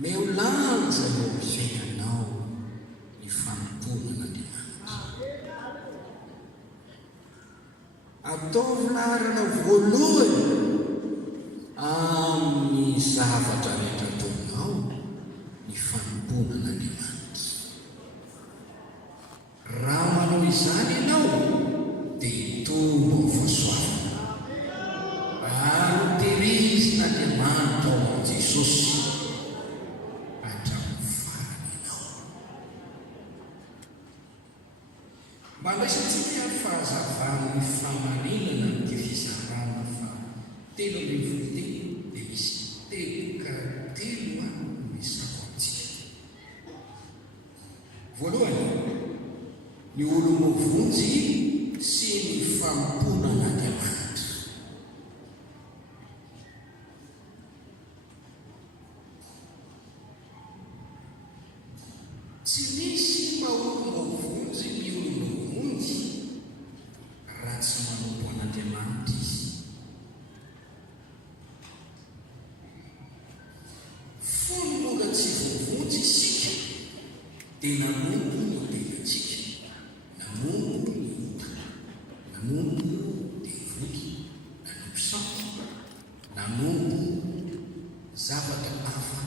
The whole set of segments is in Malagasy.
meolanja eo fiainanao ny fanomponan'Andriamanitra. Ataovy narana voalohany amin'ny zavatra rehetra ataonao ny fanomponan'Andriamanitra. Raha manao izany ianao dia hitombo amin'ny fahasoavana ary tehirizon'Andriamanitra ao amin'i Jesosy hatramin'ny farany ianao. Mba andraisantsika fahazavan'ny famarinana ny fizarana fa 13 dia misy telo misy akontsika. Voalohany, ny olo-mavonjy sy ny famponan'Andriamanitra. Tsy misy maolo-mavonjy ny olo-mavonjy raha tsy manompo an'Andriamanitra izy. Fony mbola tsy voavonjy isika dia nanompo ny tenantsika, nanompo ny ota, nanompo dia voky, nanompo sato, nanompo zavatra hafa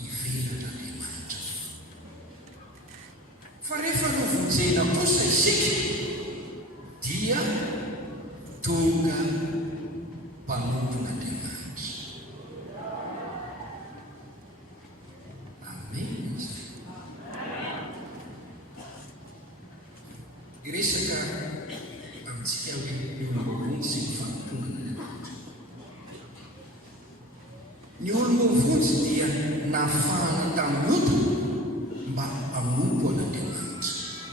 ivelan'Andriamanitra. Fa rehefa novonjena kosa isika dia tonga mpanompon'Andriamanitra. Amen. Iresaka amintsika hoe ny olo-mavonjy sy ny fanomponan'Andriamanitra. Ny olo-mavonjy dia nafahana tamin'ny ota mba hanompo an'Andriamanitra.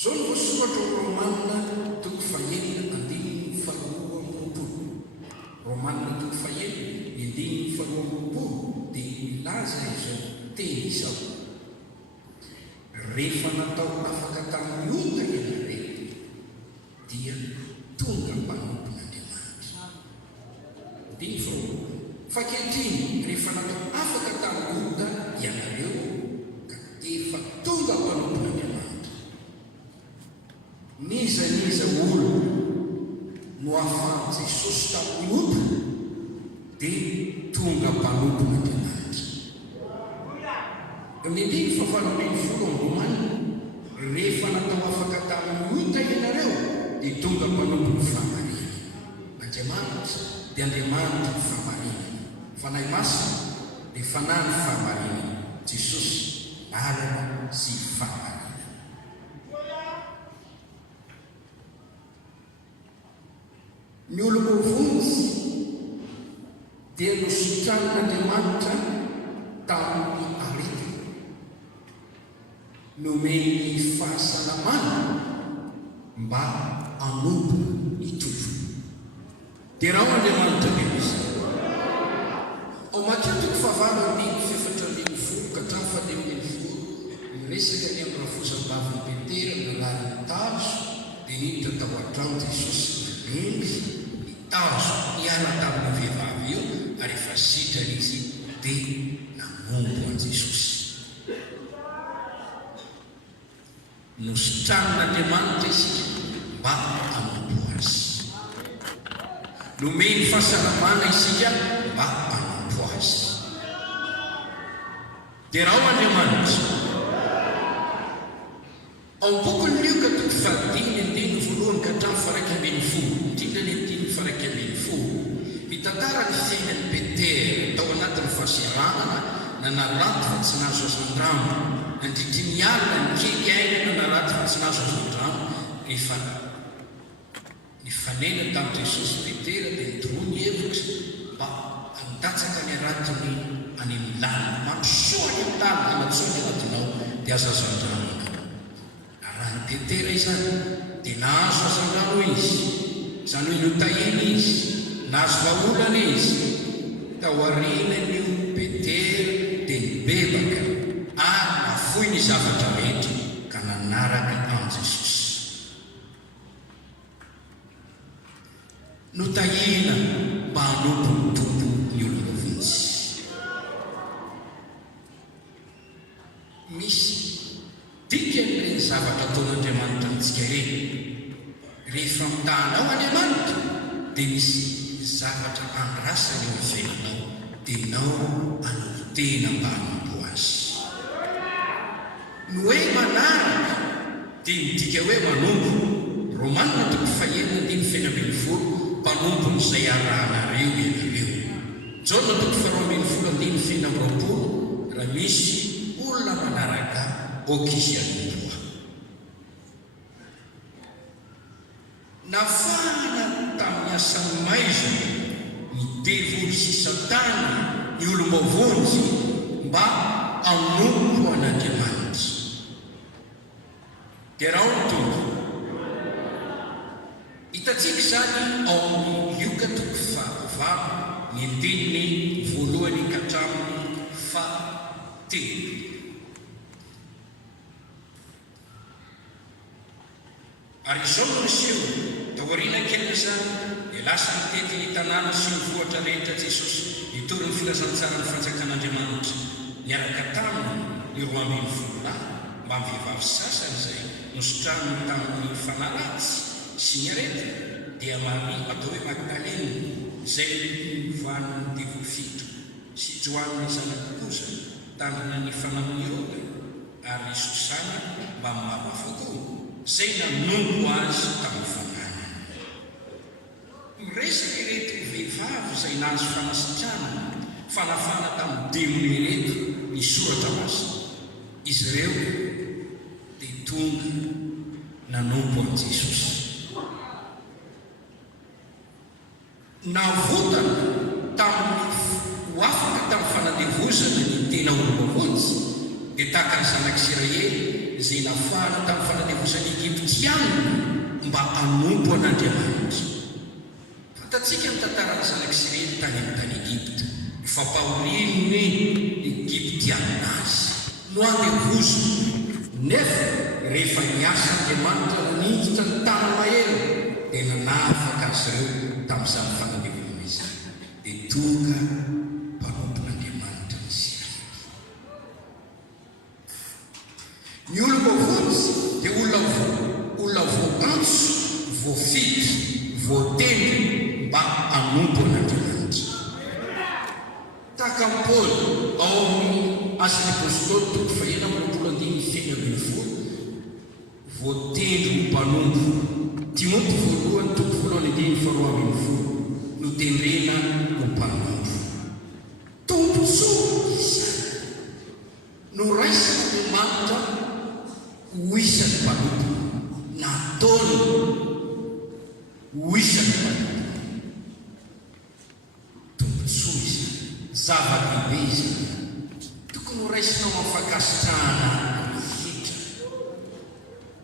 Zao no voasoratra ao Romanina 9:1-20. Romanina 9:1-20 dia milaza izao teny izao: rehefa natao afaka tamin'ny ota ianareo dia tonga mpanompon'Andriamanitra. Diny faharoa, fa ankehitriny rehefa natao afaka tamin'ny ota ianareo ka efa tonga mpanompon'Andriamanitra. Niza olo no ahafahan'i Jesosy tamin'ny ota dia tonga mpanompon'Andriamanitra. Amin'ny 1:20 Romanina, rehefa natao afaka tamin'ny ota ianareo dia tonga mpanompon'ny fahamarinana. Andriamanitra dia Andriamanitra ny fahamarinana, fanahy masina dia fanahy ny fahamarinana. Jesosy lalana sy fahamarinana. Ny olo-mavonjy dia nosotran'Andriamanitra tamin'ny arety nomeny fahasalamana mba hanompo ny tofo. Dia raha Andriamanitra be izy ao Matteo 5:4-20 miresaka ny amin'ny rafosambavin'i Petera nalalany tazo dia niditra tao an-trano Jesosy nanendy nitazo niala tamin'ny vehivavy io ary efa sitrana izy dia nanompo an Jesosy. Nosotran'Andriamanitra isika mba hanompo azy, nomeny fahasalamana isika mba hanompo azy. Dia raha Andriamanitra ao bokony Luka 10:1-10 indrindra ny 10:1 mitantara ny fiainan'i Petera tao anatin'ny fahasiaranana na naraty fa tsy nahazo azan-drano, nandritry ny alina ny kely aina na naraty fa tsy nahazo azan-drano. Rehefa nifanena tamin'i Jesosy Petera dia nitoroa ny hevitra mba handatsaka ny aratiny any amin'ny lalina, mampisoa ny tany hanatsony anatinao dia azo azan-drano. Arahany Petera izany dia nahazo azan-drano izy, izany hoe notahina izy, nahazo vahaolana izy. Tao aorianan'io Petera dia nibebaka ary nafoy ny zavatra rehetra ka nanaraka amin'i Jesosy. Notahina mba hanompo ny tompo ny olo-mavonjy. zavatra ataon'Andriamanitra amintsika ireny. Rehefa mitanao Andriamanitra dia misy zavatra andrasany eo ivenanao, dia nao anotena mba hanambo azy. No hoe manaraka dia midika hoe manombo. Romanina 9:1 mpanompon'izay arahanareo ianareo. Jaona 2:20 raha misy olona manaraka okizy anomboa. Nafahana tamin'ny asan'ny maizina ny devoly sy Satana ny olo-mavonjy mba hanompo an'Andriamanitra. Dia raha otombo hitatsika izany ao amin'ny Lioka 5:9 ny andininy voalohany ka hatramin'ny 10. Ary izao no niseho taoriana kely izany dia lasa mitety ny tanàna sy ny vohatra rehetra Jesosy nitory ny filazantsara ny fanjakan'Andriamanitra niaraka taminy ny 12 lahy mba amin'ny vehivavy sasany izay nosotraniny tamin'ny fanaratsy sy ny arety dia Maria atao hoe Magdalena izay novan'ny devoly 7 sy Joanna zanany koza tamina ny fanaon'ny Herode ary Sosana mba mamafakoa izay nanombo azy tamin'ny fananany. Miresaka ireto vehivavy izay nahazo fanasitrana fanafana tamin'ny demony ireto ny soratra azy. Izy ireo dia tonga nanombo an Jesosy. Navotana tamin'ny ho afaka tamin'ny fanadevozana ny tena olo-mavonjy dia tahaka ny zanak'Israely izay nafahana tamin'ny fanadevozana Egyptiana mba hanompo an'Andriamanitra. Fantatsika ny tantaran'ny zanak'Israely tany amin'ny tany Egypta, ifampahoriny hoe Egyptiana azy no andevozo. Nefa rehefa niasa Andriamanitra nanindritra ny tany mahery dia nanafaka azy ireo tamin'izany fanadevozana izany dia tonga mpanompon'Andriamanitra ny Israely. Ny olo-mavonjy dia olona voantso, voafity, voatendry mba hanompo an'Andriamanitra. Tahaka ny Paoly ao amin'ny Asan'ny Apôstôly 1:9 voatendry ny mpanompo. Timoty 1:2 no tendrena no mpanompo. Tombontsoa izany no raisana Andriamanitra ho isan'ny mpanompo, nataony ho isan'ny mpanompo. Tombontsoa izany, zava-dehibe izany, tokony ho raisinao mampifakasitrahana hita.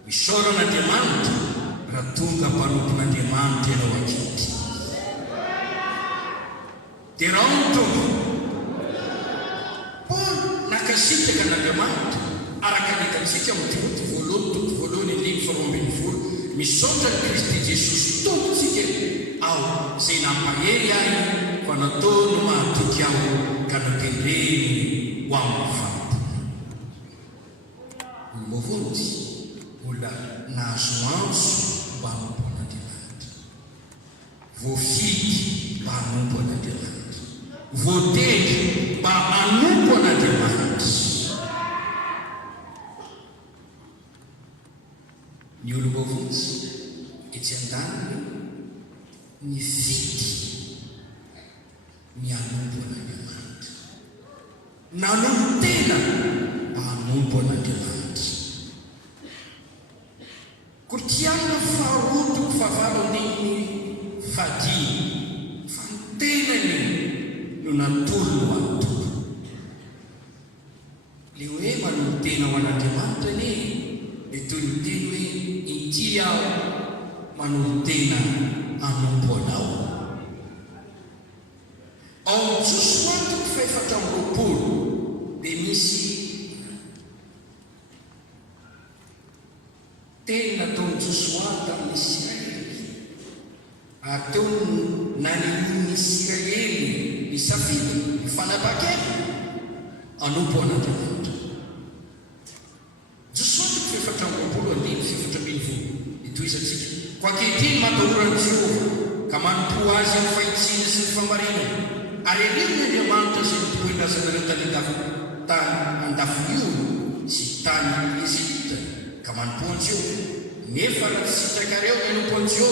Misaoran'Andriamanitra raha tonga mpanompon'Andriamanitra ianao ankehitriny. Dia raha tombo Paoly nakasitraka an'Andriamanitra araka ny hitantsika amin'ny Timoty 1:2 misaotra ny Kristy Jesosy tompontsika ao izay nampahery ahy fa nataony mahatoky aho ka natendreny ho amin'ny fanampony. Olo-mavonjy olona nahazo anso mba hanompo an'Andriamanitra, voafity mba hanompo an'Andriamanitra, voatendry mba hanompo an'Andriamanitra. Ny olo-mavonjy etsy an-daniny ny fity ny hanompo an'Andriamanitra, nanompo tena mba hanompo an'Andriamanitra. Kortiana faharoto fahavalon'ny fadiny fa ny tenany no nantolo no antolo. Le hoe manompo tena ho an'Andriamanitra ne dia toy ny teny hoe ity aho manompo tena hanompo anao. Ao amin'ny Joshua 4:20 dia misy teny nataon'i Joshua tamin'ny Israely. Ateo nanelon'ny Israely ny safidy ny fanapakely hanompo an'Andriamanitra. Joshua 4:20 mampo azy amin'ny fahitsina sy ny famarinana ary aliny Andriamanitra izay nipoendrazanareo tany andafo-io sy tany Ezipta ka manompo antsio nefa raha tsy sitrakareo manompo antsio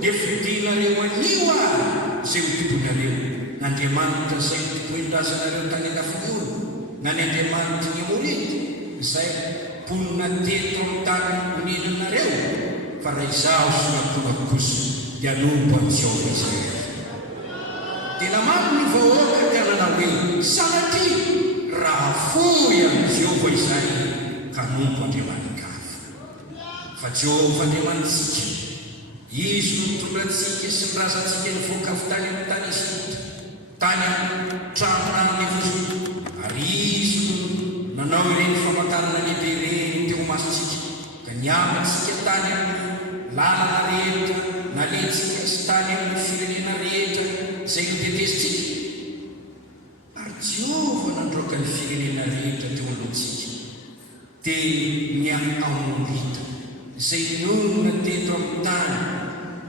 dia fidinareo anio ary izay hotombonareo n'Andriamanitra izay nipoendrazanareo tany andafo-io na ny Andriamanitra ny Amorita izay ponina teto amin'ny tany mininanareo fa raha izaho sy natonga kosa dia hanompo antsio Israely. Dia namamo ny vahoaka tianana hoe sanatria raha foy amin'ny Jehovah izay ka nompo Andriamanitra fa Jehovah Andriamanitsika izy no mitondrantsika sy mirazantsika nivoaka avy tany amin'ny tany Ezipta tany amin'ny tranonany nevozony ary izy no nanao ireny famantarana lehibe ireny teo masontsika ka niamantsika tany amin'ny lalana rehetra nalentsika sy tany amin'ny firenena rehetra izay notetezitsika ary Jehovah nandroaka ny firenena rehetra teo alohantsika dia ny Amorita izay nionona teto amin'ny tany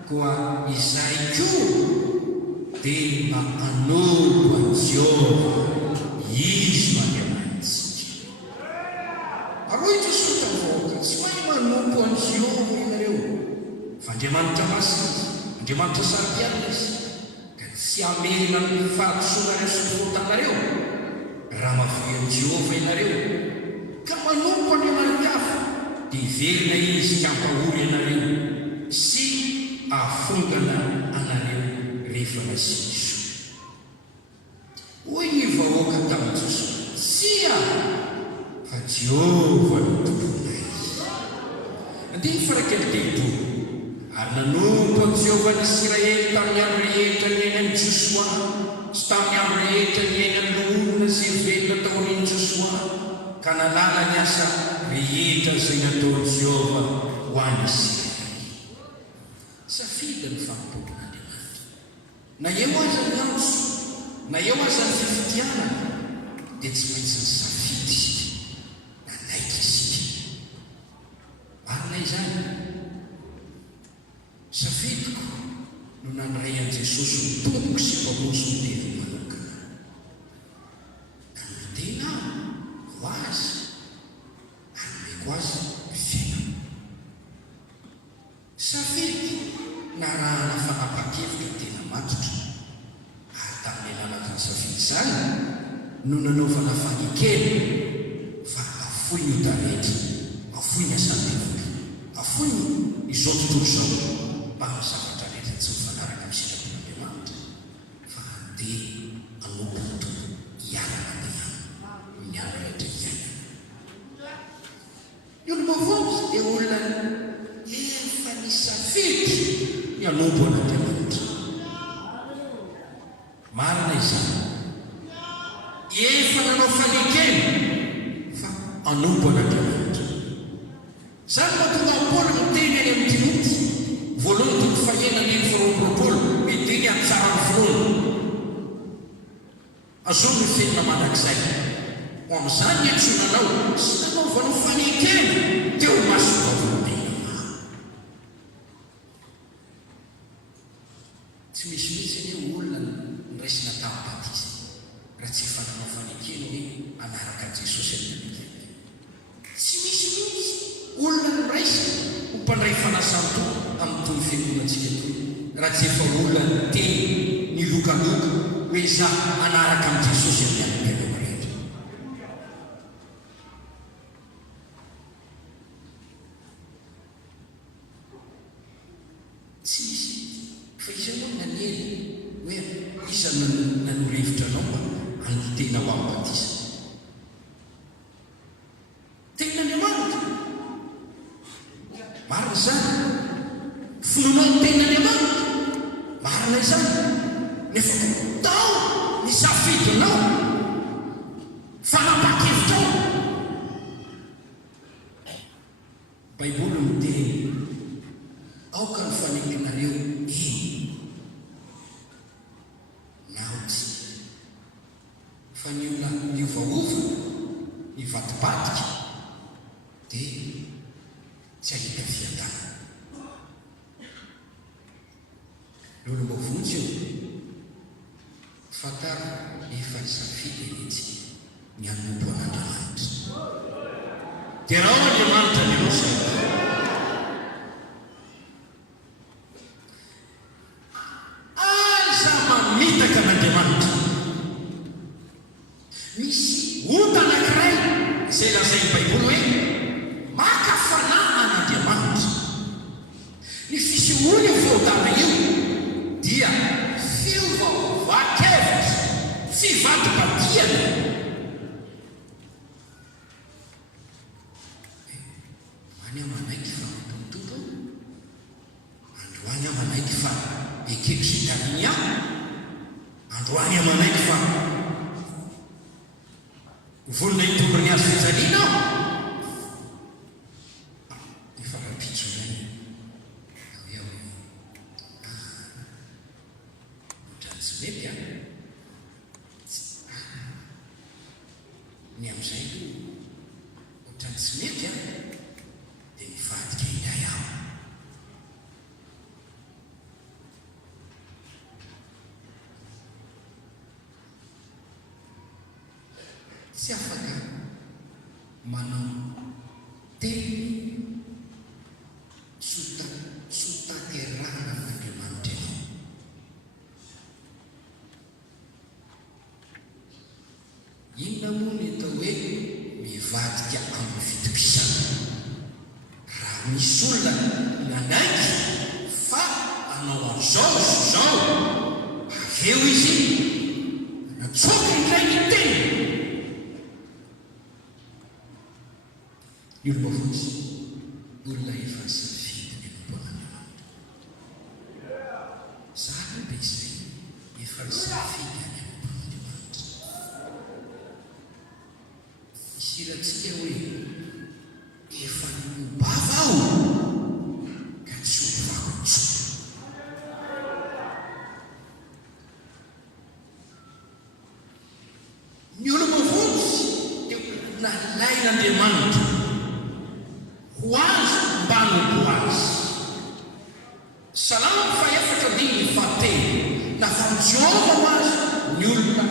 koa izay koa dia manompo an'i Jehovah izy Andriamanitsika. Allo Jesosy tavoaka tsy mahay manompo an'i Jehovah ianareo fa Andriamanitra masina Andriamanitra saripiana izy ka tsy amena ny fahatosoanareo sy ny fotanareo raha mavoy an'i Jehovah ianareo ka manompo Andriamanitra hafa dia hiverina izy ka hampahory ianareo sy ahafongana anareo rehefa masiso. Hoy ny vahoaka tamin'i Jesosy tsia fa Jehovah no tompona izy. Andiany farakely telo ary nanompo an'i Jehovah ny Israely tamin'ny andro rehetra ny ainy an'i Josua sy tamin'ny andro rehetra ny ainy amin'ny olona izay velona taorian'i Josua ka nalala ny asa rehetra izay nataon'i Jehovah ho an'ny Israely. Safidy ny fampipopon'Andriamanitra na eo aza ny antso na eo aza ny fifidianana dia tsy maintsy ny safidy isika nanaitra isika marina izany safidiko no nandray an'i Jesosy ny tompoko sy mpamoso ny teny manokana ka mitena ho azy anomeko azy fiainana safidy na rahana fanapa-kevitra tena matotra ary tamin'ny alalan'ny safidy izany no nanaovana fanekely fa afoy ny taretra afoy ny asan'olona afoy izao tontolo izao mba amin'ny zavatra rehetra tsy mifanaraka amin'ny sitrapon'Andriamanitra fa andeha hanompo ny tompoko hiarana andeha ny andro rehetra hiaina. Io ny mavozy dia olona efa ny safidy ny hanompo an'Andriamanitra marina izany efa nanao fanekely fa hanompo an'Andriamanitra. Zany mahatonga Paoly miteny any amin'ny Timoty voalohany toko fahenany eny faharoapolo mediny antsara ny foana azony ny fenina mandrakizay ho amin'izany ny antsonanao sy nanaovanao fanekely teo maso vavolombelona tsy misy mihitsy ny olona niraisina tamin'ny batisa raha tsy efa nanao fanekely hoe anaraka Jesosy amin'n'amika tsy misy mihitsy olona niraisina ho mpandray fanasantò amin'ny tony fiangonantsika toy raha tsy efa olona teny ny lokaloka hoe za anaraka amin'i Jesosy amin'n'amika rehetra. Tsy misy fa isanao nanely hoe isa nanorevitranao mba anotena ho amin'ny batisa ten'Andriamanitra marina izany finonao ny ten'Andriamanitra marina izany nefa tao ny safidinao fanapa-kevitrao. Baiboly miteny aoka ny fanekenareo eny naotsy fa ny olona miovaova ny vatipatika dia tsy ahita fiadana lolom-bavonjy io fataro efa safidy mihitsy ny anompo an'Andriamanitra. Dia raha ao Andriamanitra ny rosy aiza mamitaka an'Andriamanitra misy ota anankiray izay lazainy Baiboly hoe maka fanahy an'Andriamanitra. Ny fisehoany feodana io dia fiovaova-kevitra, fivadibadiana. Any aho manaiky fa mitomtompo, androany aho manaiky fa ekeko sy dariny aho, androany aho manaiky fa volona hitombony azo fijaliana aho. Efa rapitso zany eo ohatrany tsy mety a ny amin'izay ohatrany tsy mety a dia mivadika ilay aho. Tsy afaka manao teny sotaterana n'Andriamanitra ianao. Inona moa ny atao hoe mivadika amin'ny fitopisana? Raha misy olona nanaiky fa anao an'izao sy izao, aveo izy natsoaka indray ny teny. Ny olo-bavonjy olona efa safidy ny anompo an'Andriamanitra. Zany be izay efa safidy ny anompo an'Andriamanitra. Isirantsika hoe efa niombava aho ka tsy ovako intsony. Ny olo-bavonjy dia nalain'Andriamanitra ho azy mba nompo azy. Salamo faefatra dimy fahatelo na famijova ho azy ny olona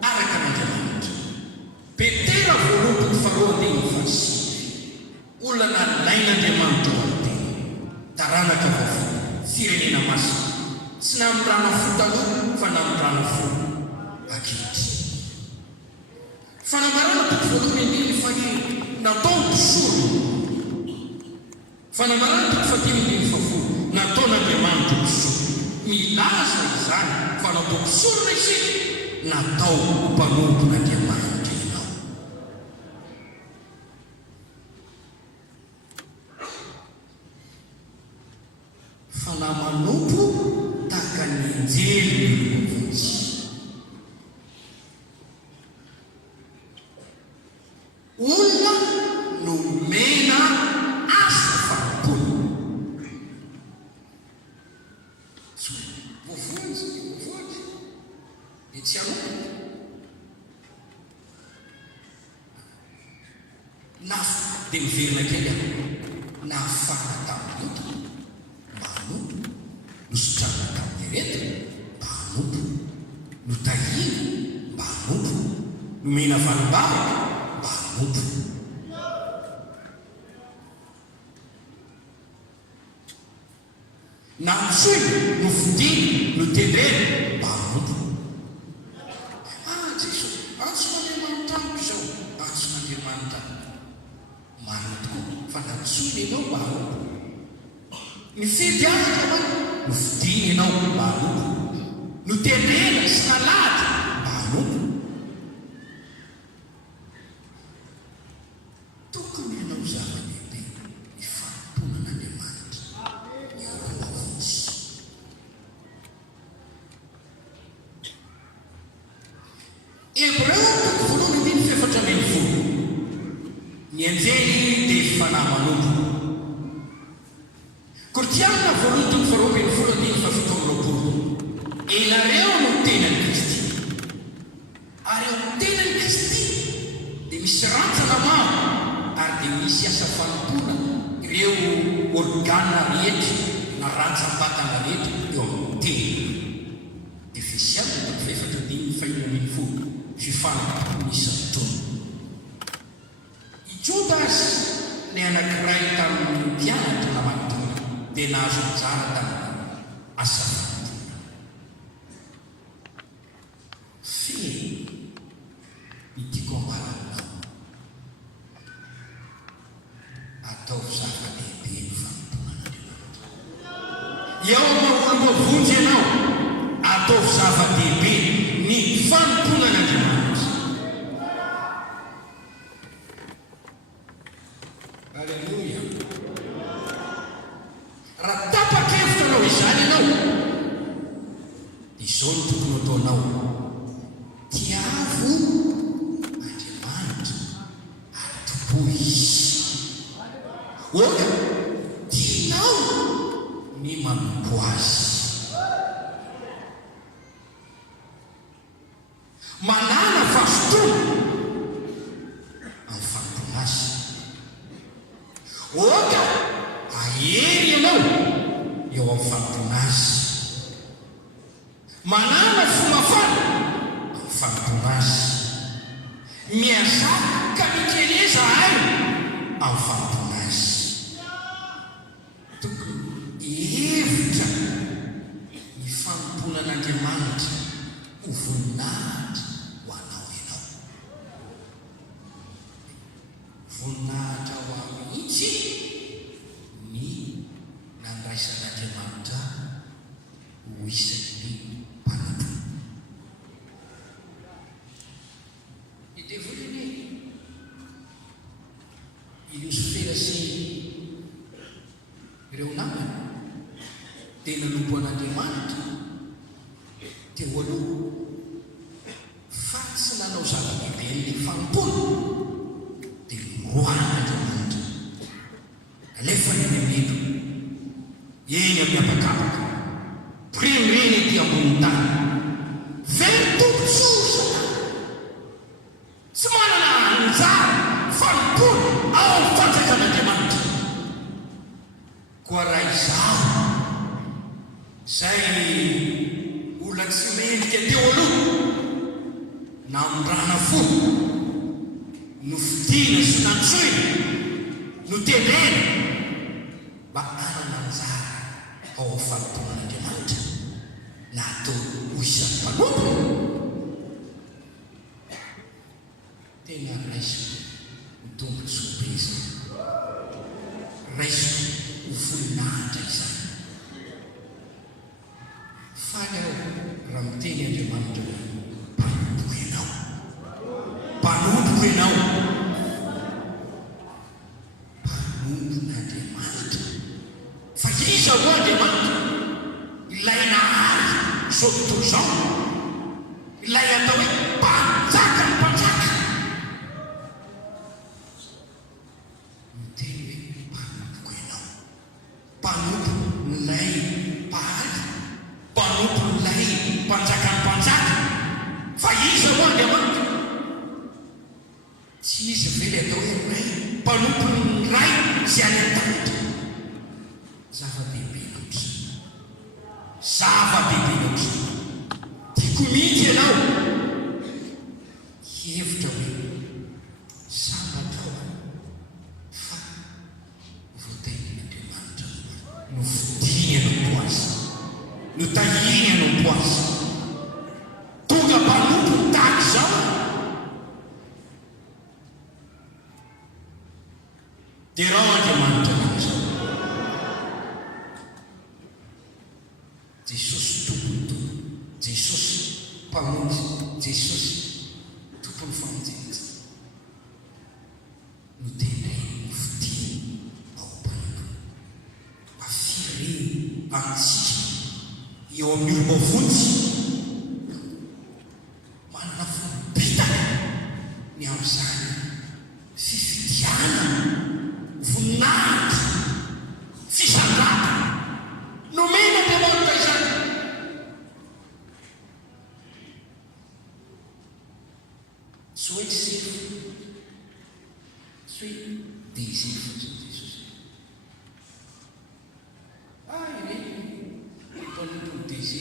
araka an'Andriamanitra. Petera voalohany faharoa fasivy olona nalain'Andriamanitra ho antena taranaka vaovao firenena masina tsy namorana fo taloha fa namorana fo ankehitriny. Fanambarana toko voalohany fa ny natao mpisolo. Fanambarana toko fahatelo fafolo nataon'Andriamanitra mpisolo. Milaza izany fa natao mpisolona isika natao mpanompon'Andriamanitra ianao. Fanahy manompo tahaka ny anjely ny olo-bavonjy. Olona nomena asa fampony. Bavonjy dia tsy anao na dia miverina kely aho nahafana tamin'ny loto mba hanompo, nosotrana tamin'ny arety mba hanompo, notahina mba hanompo, nomena valim-bavaka mba hanompo. Na mitsoina novidiny notendrena mba hanompo. Jesosy antson'Andriamanitra amiko izao, antson'Andriamanitra marina tokoa fa na mitsoina ianao mba hanompo. Mifety azy kamany novidiny ianao mba hanompo, notendrena sy nalady mba hanompo. Tokony ianao zava-dehibe ny famponan'Andriamanitra ny olo-bavonjy. Hebreo toko voalohany faefatra ambin'ny folo. Ny anjely dia fanahy manompo. Kortiana voalohany toko faharoa ambin'ny folo fafito amby roapolo. Ianareo no tenan'i Kristy. Ary eo tenan'i Kristy dia misy rantsana maro ary dia misy asa fanompona ireo organa rehetra na rantsa-batana rehetra eo aminy. tena Efesianina efatra dimy fahinany folo fifanampo isan'ny taona. I Judas ny anankiray tamin'ny mpianatra namanitona dia nahazo anjara tamin'ny asa famonjena. Itiako ambaranao ataovy zava-dehibe ny fanompoan'Andriamanitra. Eo maolom-bavonjy ianao ataovy zava-dehibe ny fanompoan'Andriamanitra. Alleluia. Raha tapa-kevitra anao izany ianao, izao no tokony ataonao. Tiavo Andriamanitra ary tobohy izy. Oka tianao ny manompo azy. Manana vasotoana amin'ny fanompoana azy. Oka ahery ianao eo amin'ny fanompoana azy. Manana fomafana amin'ny fanompoana azy. Miazaka ka mikeleza ay amin'ny fanompoana azy. Tokony hevitra ny fanompoan'Andriamanitra ho voninahitra ho anao ianao. Voninahitra ho amitsy ny nandraisan'Andriamanitra ho isan'ny mpanompo. Devoliny i Lusifera sy ireo namany dia nanompo an'Andriamanitra teo aloha fa tsy nanao zava-dehibe ny fanompoana dia morohan'Andriamanitra alefa ny memeto eny amin'ny apakapaka prireny ety ambony tany veritombotsosa tsy manana anjara fanompoana ao amin'ny fanjakan'Andriamanitra. Koa raha izaho zay olona tsy mendrika teo aloha namondrana fo no fidiana sy nantsoina no tenena mba anana anjara ao amin'ny fanompoan'Andriamanitra na atao ho isan'ny mpanompo. Tena raisiko mitombo tsobezina, raisiko ho voninahitra izany. Faly aho raha miteny Andriamanitra hoe mpanompo ianao, mpanompo ianao, mpanompon'Andriamanitra. Fa iza ho Andriamanitra? Ilay nahary zao tontolo izao, ilay atao hoe mpanjaka ny mpanjaka. Mpanompo nilay mpahaly, mpanompo nilay mpanjaka ny mpanjaka. Fa iza ho Andriamanitra? Tsy izy vely atao hoe ray, mpanompo ny ray sy any an-danitra. Zava-dehibe loatra, zava-dehibe loatra. Tiako mihitsy ianao hevitra hoe sambatra ao fa voatain'Andriamanitra no vidiny anompo azy, no tahiny anompo azy. Tonga mpanompo tahaka izao dia rao Andriamanitra an'izao. Jesosy tompony tompony, Jesosy mpamonjy, Jesosy tompony famonjena no tena no vidiny ao mpanompo. Afiry antsika eo amin'ny olo-bavonjy manana fombitaka ny amin'izany fifidiana, voninahitra, fisandrata nomena Andriamanitra izany. Tsy hoe sefo, tsy hoe désir fotsiny Jesosy. Ireny mpanompo ny désir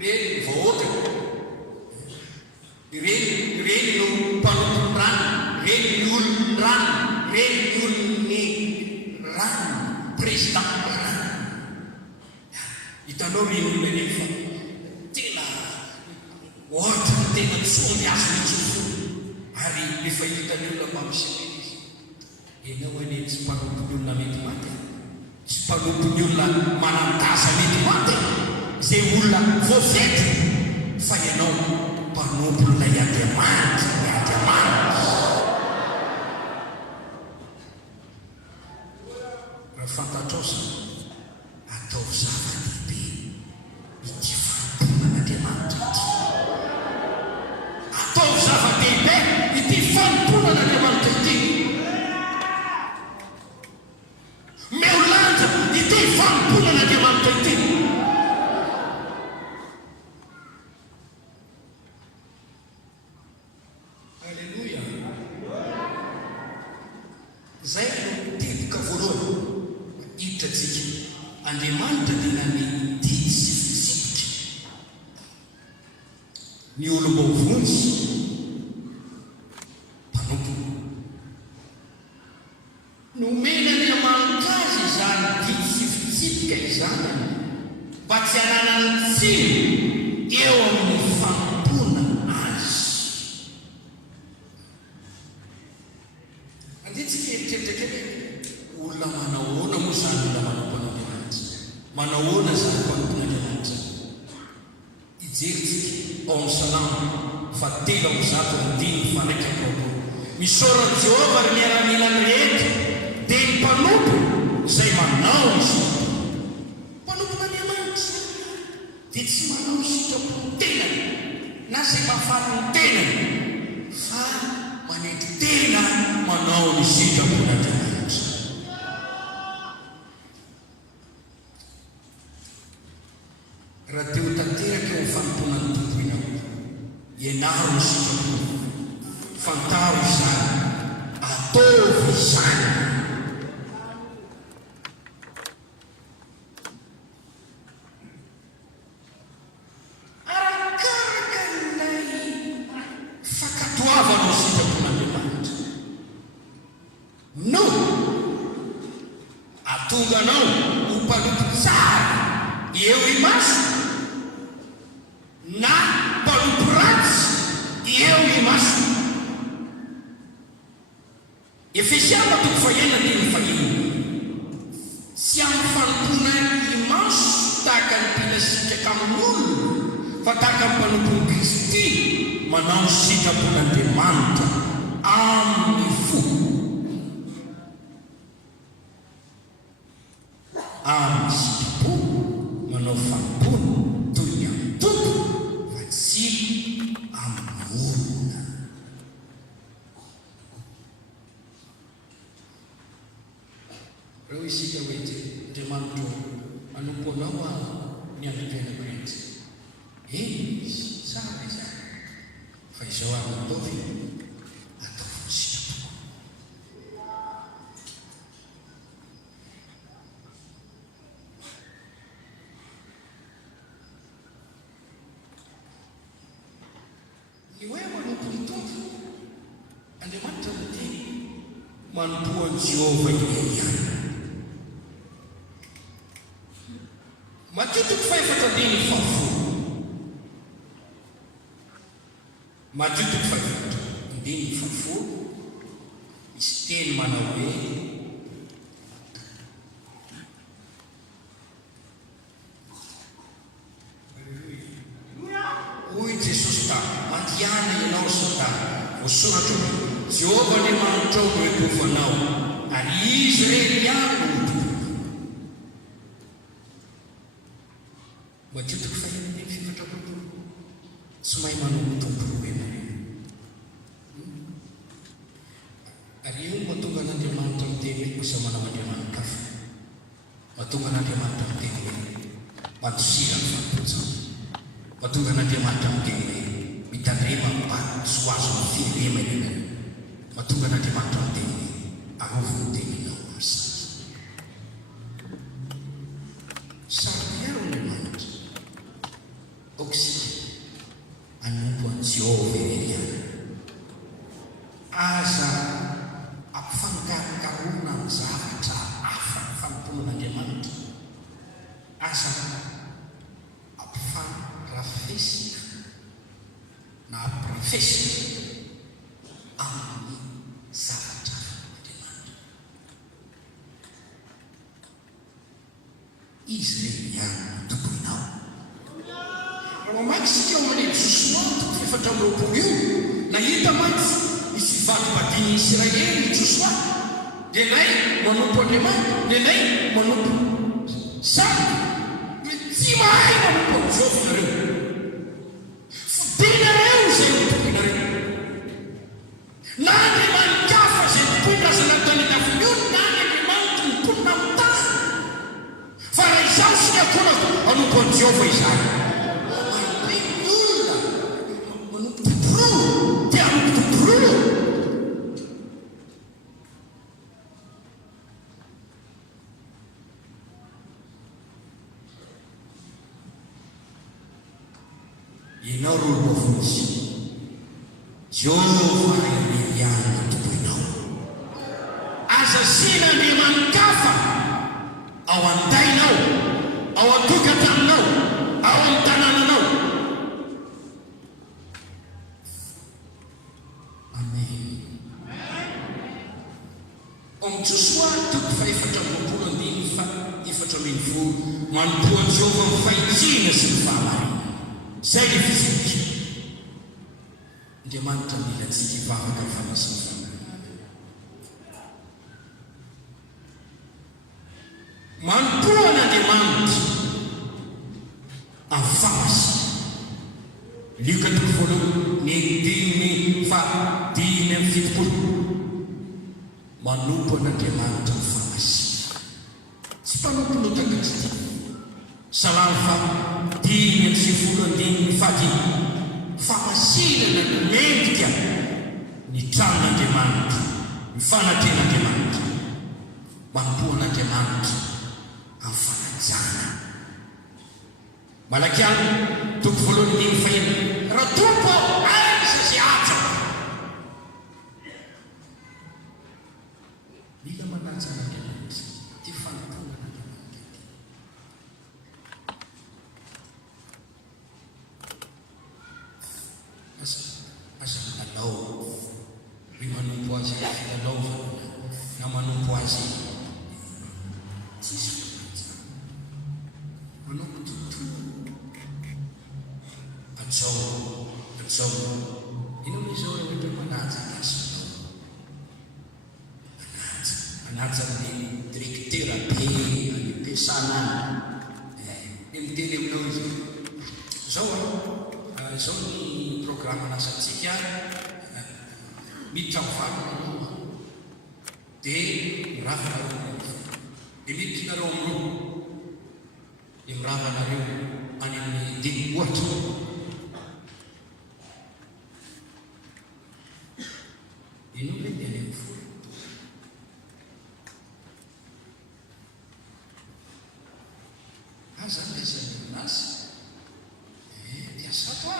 reny vahoaka, reny no mpanompon'ny rano, reny ny olon'ny rano, reny ny olon'ny rano, président rano. Hitanao reny olona rehefa tena ohatra ny tena tsoa miazo mihitsy ary efa hitany olona mpamoseny izy. Enao anie tsy mpanompon'ny olona mety maty, tsy mpanompon'ny olona manandasa mety maty, zay olona voafety, fa ianao mpanompon'ilay Andriamanitra, ny Andriamanitra. Raha fantatrao zany, atao zava-dehibe ity fanomponan'Andriamanitra ity. Atao zava-dehibe ity fanomponan'Andriamanitra ity. Meolanja ity fanomponan'Andriamanitra ity. Alleluia. Zay no teboka voalohany hitantsika Andriamanitra tena ny didy sy fitsipika ny olom-bavonjy mpanompo. Nomena Andriamanitra azy izany didy sy fitsipika izany mba tsy hananany tsiny eo amin'ny fanompona azy. Anditsika eritreritra kely olona manahoana moa zany olona manompon'Andriamanitra, manahoana zany mpanompon'Andriamanitra. Ijeritsika ao amin'ny Salamo 7:1-9 misaorany Jehova ary miaramila ny rehetra dia ny mpanompo izay manao ny sitrapon'ny mpanompon'Andriamanitra dia tsy manao ny sitrapon'ny tenany na izay mahafaly ny tenany, fa manenty tena manao ny sitrapon'Andriamanitra. Raha teo tanteraka eo fanomponan'ny tompo inao, ianaro ny sitrapony, fantaro izany, ataovy izany. Arakaraka ilay fakatoavana ny sitrapon'Andriamanitra. No atonganao ho mpanompo tsara eo imaso, na mpanompo ratsy eo imaso. Efesiana 4:1-5. Tsy amin'ny fanompona imaso tahaka ny mpila sitraka amin'olona, fa tahaka ny mpanompon'i Kristy manao ny sitrapon'Andriamanitra amin'ny fo. Amin'ny sitrapo manao fanompona toy ny amin'ny tompo, fa tsy amin'ny olona. Raha isika hoe Andriamanitra manompo anao ny androm-piainako rehetra, izy tsara izany, fa izao ary ataovy ataovy ny sitrapoko. Ny hoe manompo ny tompo Andriamanitra no teny manompo an'i Jehova ihany. Matteo 5:10. Matteo 5:10 misy teny manao hoe hoy Jesosy tany, mandihana ianao Satana, voasoratra hoe Jehova Andriamanitra ao no etofanao ary izy reny ihany no tompo. Matteo 5:10 tsy mahay manompo tompo roa ianareo. Ary io mahatonga an'Andriamanitra miteny hoe osa manao Andriamanitra hafa, mahatonga an'Andriamanitra miteny hoe mandosira ny fampotsana, mahatonga an'Andriamanitra miteny hoe mitandrema mipady tsy ho azo ny firema ianareo, mahatonga an'Andriamanitra miteny hoe arovo ny teninao amin'ny sasa. Sara miaro Andriamanitra. oksijena anompo an Jehovah irery aza ampifangarokarona ny zavatra hafa ny fanomponan'Andriamanitra, aza ampifanrafesina na ampirafesina amin'ny zavatra Andriamanitra. Izy reny ihany no tomponao. Raha mamaky isika ao amin'ny Josua 4:7 io, nahita mantsy misy vady-badiny Israely Josua, dia nay manompo Andriamanitra, dia nay manompo samy, tsy mahay manompo amin'ny Jehovah nareo. Fidinareo izay tomponareo. Na Andriamanitra hafa izay tompon'razana tany anavony io, na Andriamanitra mimponina amin'ny tany. Fa raha izao sika konako manompo an'i Jehovah izany. Marobe ny olona manompo tontolo, dia manompo tontolo. Ianao rolo mafontsy, Jehovah irery ihany no tomponao. Aza asian'Andriamanitra hafa ao an-dainao, ao an-tokantanonao, ao amin'ny tanànanao. Amen. Amin'ny Josua 4:4 manompo an'i Jehovah amin'ny fahitsiana sy ny fahamarina. Zay le fizika. Andriamanitra mila antsika hivavaka amin'ny fanisany fahamarina. Manompo an'Andriamanitra amin'ny fahamasina. Luka 10:7. Manompo an'Andriamanitra amin'ny fahamasina. Tsy mpanomponao takatry. Salamo 10:7. Famasinana ny mendrika ny tranon'Andriamanitra, ny fananten'Andriamanitra. Manompo an'Andriamanitra amin'ny fanajana. Malaky any 1:5. Raha tompo aiza izay atsako. Mila manaja an'Andriamanitra, ty fanampona an'Andriamanitra. Aza milalao, ry manompo azy filalaovana na manompo azy tsisy manompo tontolo. Atao inona izao rehetra manaja asanao, manaja ny direktera be any am-piasana any miteny aminao izy zao ny programme nasantsika miditra mivalona anao dia miravanareo dia miditra nareo amin'io dia miravanareo any amin'ny dimy ohatra. Inona dia any amin'ny folo. Aza ny asany aminazy dia sato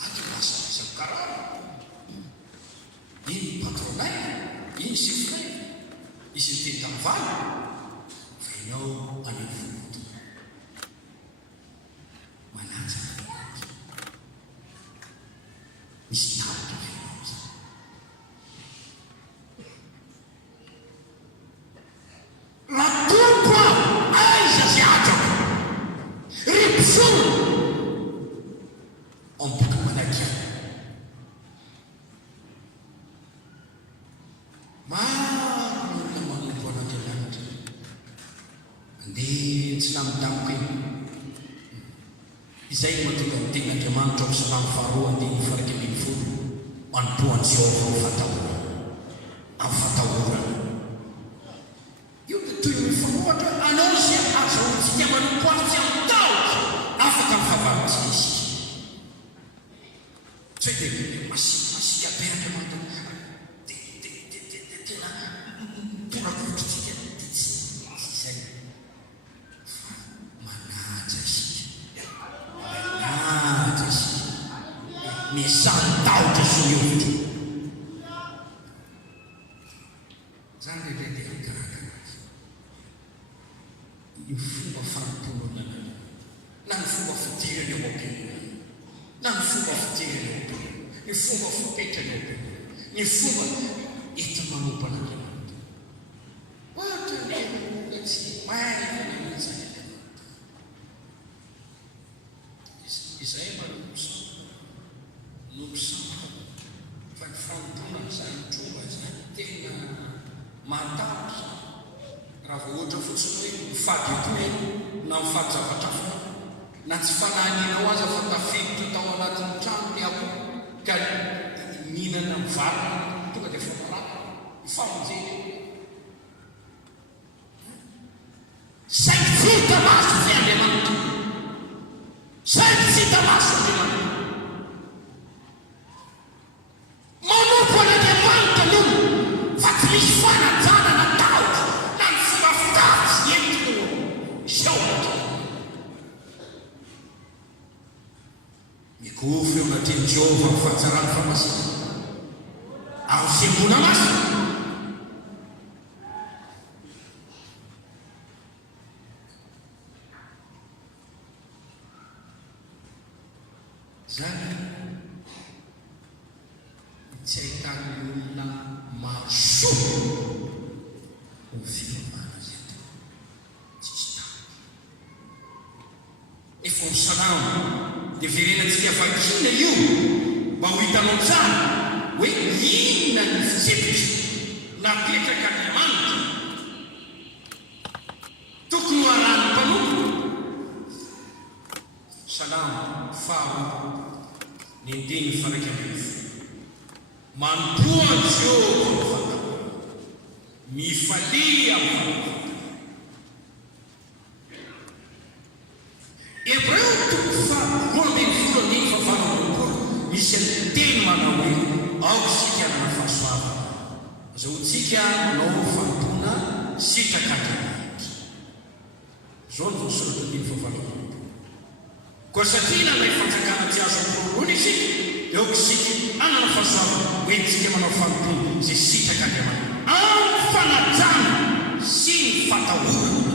ato lasa misy karana. Iny patronay, iny sifonay, izy teny tamin'ny valo, fa ianao any amin'ny folo. Manaja misy tavitra ianao zany. Ratompo aiza izay atrako, ripsolo amboky manaky ahy. Maro olona manompo an'Andriamanitra andeha tsy lamindamiko eny. Izay mahatonga ny tenin'Andriamanitra ao Salamo 2:20 manompo an'i Jehovah amin'ny fatahorana. Io dia toy ny famohatra anao izay azahoantsika manompo azy tsy amin'ny tahotra afaka mifahavaritsika isika. Tsy hoe dia masika be Andriamanitra tena torakotrotsika tsy izay fa manaja isika. misantahotra sy mihevitra zany lehibe dia mikarakara ny fomba fampolonana na ny fomba fidirany eo am-pirenena na ny fomba fidirany eo am-pirenena ny fomba fipetrany eo am-pirenena ny fomba ety manompana Andriamanitra ohatra ny tsy mahay zay izay nomosamba fa ny fampolana zany tromba zany tena matahotra raha vao ohatra fotsiny hoe mifady akoho na mifady zavatra fa na tsy fanahinao azy fa tafiditra tao anatin'ny trano ny akoho ka mihinana mivarina tonga dia fa maraka mifamonjeny saingy tsy hita maso zay Andriamanitra saingy tsy hita maso Andriamanitra manompo an'Andriamanitra mono fa tsy misy fanajana na tahotra na ny fomba fitafy sy entino sehoatra mikofo eo anatin'i Jehova ny fahatsarany famasina ao sembona masina zany tsy ahitany olona mahasoa ho fivavahana zay tsisy tany efa misalamo dia verenantsika vakina io mba ho hitanao tsara hoe inona ny fitsipitra napetraka Andriamanitra tokony ho arahany mpanompo salamo faharoa ny andiny faraika ambin'ny manompoa Jehova mifalia Hebreo toko roa ambin'ny folo andiny fahavalon'olokolo misy teny manao hoe aoksika na fahasoavana zao tsika nao fampona sitraka Andriamanitra zao no voasoratra andiny fahavalon'olokolo koa satria nanay fanjakana tsy azo amporony isika eo kisika anana fahasoavana hoentsika manao fampona zay sitraka Andriamanitra amin'ny fanajana sy ny fatahorana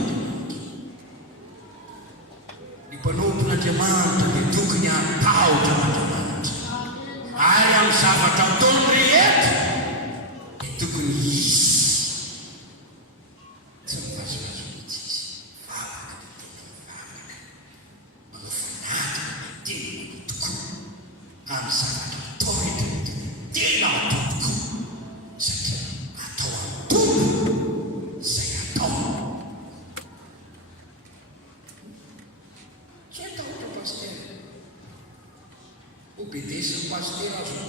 mpanompon'Andriamanitra dia tokony hatahotra Andriamanitra ary amin'ny zavatra ataony rehetra dia tokony isy tsy mivazovazo mihitsy izy vavaka manao fanatiny tena tokoa amin'ny zavatra atao rehetra tena atao tokoa satria atao antombo zay atao obedesa ny pasteur azo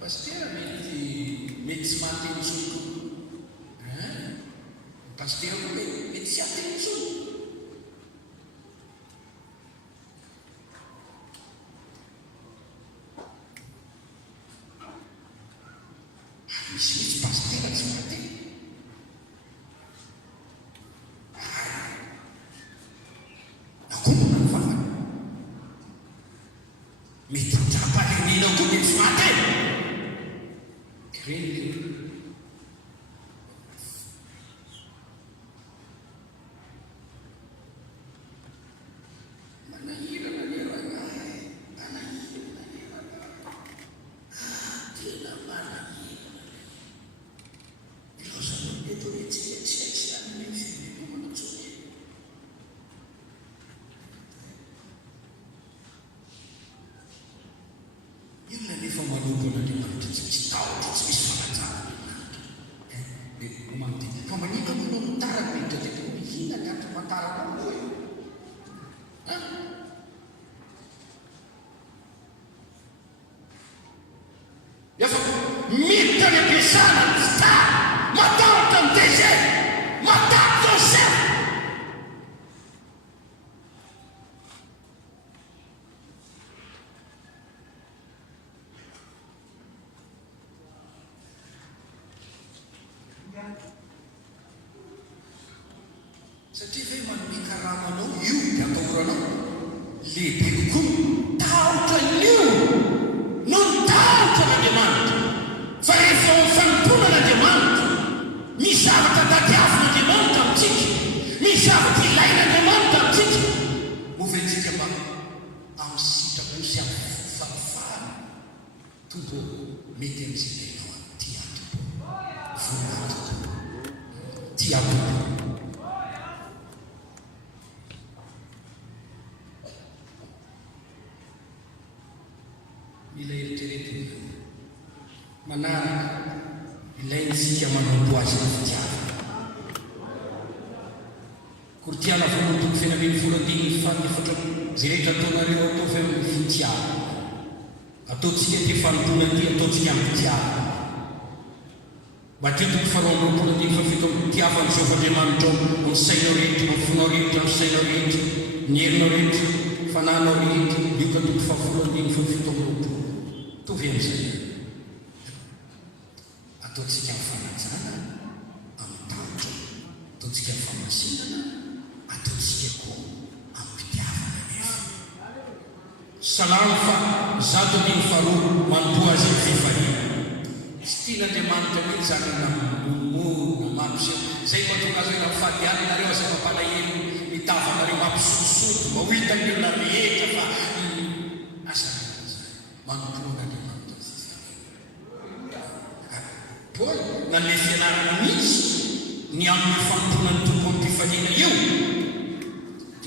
pasteur mety tsy mahateny tsoko pasteur koa mety tsy hateny tsoko misy pasteur tsy mahateny akombona ny vavaka mety trapalenina koa mety tsy mahateny reny manahirana lerana tena manahirana ilozany eto etsitsitsy any manatsoky inona nefa manompo an'Andriamanitra tsy misy tahotra tsy misy fanajana omamty fa manina mono mitaraka mehitra dia mihina ny andro mantaraka moa e efa miditra ny ampiasana ny fitara matahotra ny désert matahotra ny ser satria ve manome karamanao io dia atahoranao lehibe kokoa tahotra nio rehefa fanomponan'Andriamanitra misy zavatra tadiavin'Andriamanitra amintsika, misy zavatra ilain'Andriamanitra amintsika, moventsika mba amin'ny sitraposy amin'ny fahafahana tombo mety amintsika ianao tia tombo voninahitra tia tombo. Mila eritreretina manaraka ilaintsika manompo azy ny fitiavana. Kortiana voalohany fenaminy voladiny fanefatra zay rehetra ataonareo ataovy amin'ny fitiavana. Ataontsika ty fanompona ty ataontsika amin'ny fitiavana. Matetiky faharoa amby roapolo andimy fafito amin'ny fitiavana Jehovah-Andriamanitra amin'ny sainao rehetra, amin'ny fonao rehetra, amin'ny sainao rehetra, ny herinao rehetra, fananao rehetra, io ka toko fahafolo andimy fafito amby roapolo. Tovy amin'izay ataontsika amin'ny fanajana amin'ny tatra, ataontsika amin'ny famasinana, ataontsika koa amin'ny fitiavana nefa. Salamo fa zato andimy faharoa manompo azy ny fifaliana. Tsy tian'Andriamanitra mihitsy zany na momono na mampiseho zay mahatonga azy hoe fadiany nareo aza mampalahelo mitavanareo mampisotosoto mba ho hitan'ny olona rehetra fa asa manompo n'Andriamanitra ny fifaliana. Paul nanome fianarana mihitsy ny amin'ny fanomponan'ny tompo amin'ny fifaliana io.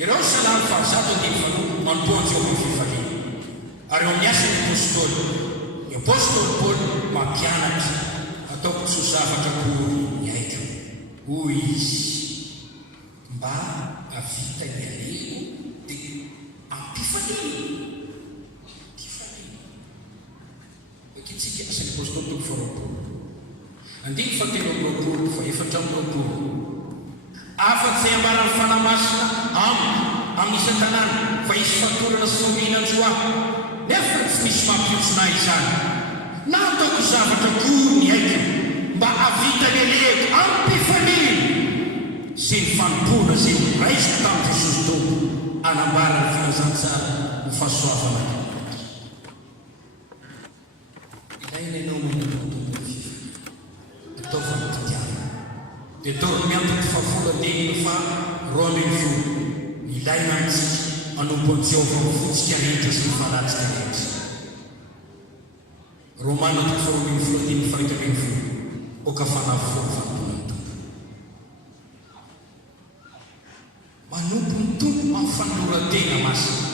Ireo salamo fa zato andimy faharoa manompo antsy eo amin'ny fifaliana. Ary eo amin'ny asan'ny apôstôly, ny apôstôly Paul mampianatra ataoko tsy ho zavatra kory ny aika hoy izy mba avita ny alego dia ampifaliana. Akitsika asan'ny apôstôly toko faharoapolo andimy fatelo amby roapolo fa efatra amby roapolo. Afatsy zay ambaran'ny fanahy masina amin'ny isan-tanàna fa hisy fatorana sy famihinan-joa nefa tsy misy mampiotsonahy izany. Na ataoko zavatra kory ny aika mba avita ny alego ampifaliana sy ny fanompona zay raisiko tamin'ny Jesosy Tompo anambarany filazantsara ny fahasoavana Andriamanitra. Ilaina ianao manompo tompo ny fifaliana ataovana fitiavana. Dia toro miantoko fahafolo andimy fa roa ambin'ny folo ilaina amintsika manompo an'i Jehovah ny fotsika rehetra sy ny falatsika rehetra. Romana toko faharoa ambin'ny folo andimy faraika ambin'ny folo oka fanahy folo fanomponan'ny tompo. Manompo ny tompo mampifanorontena masina.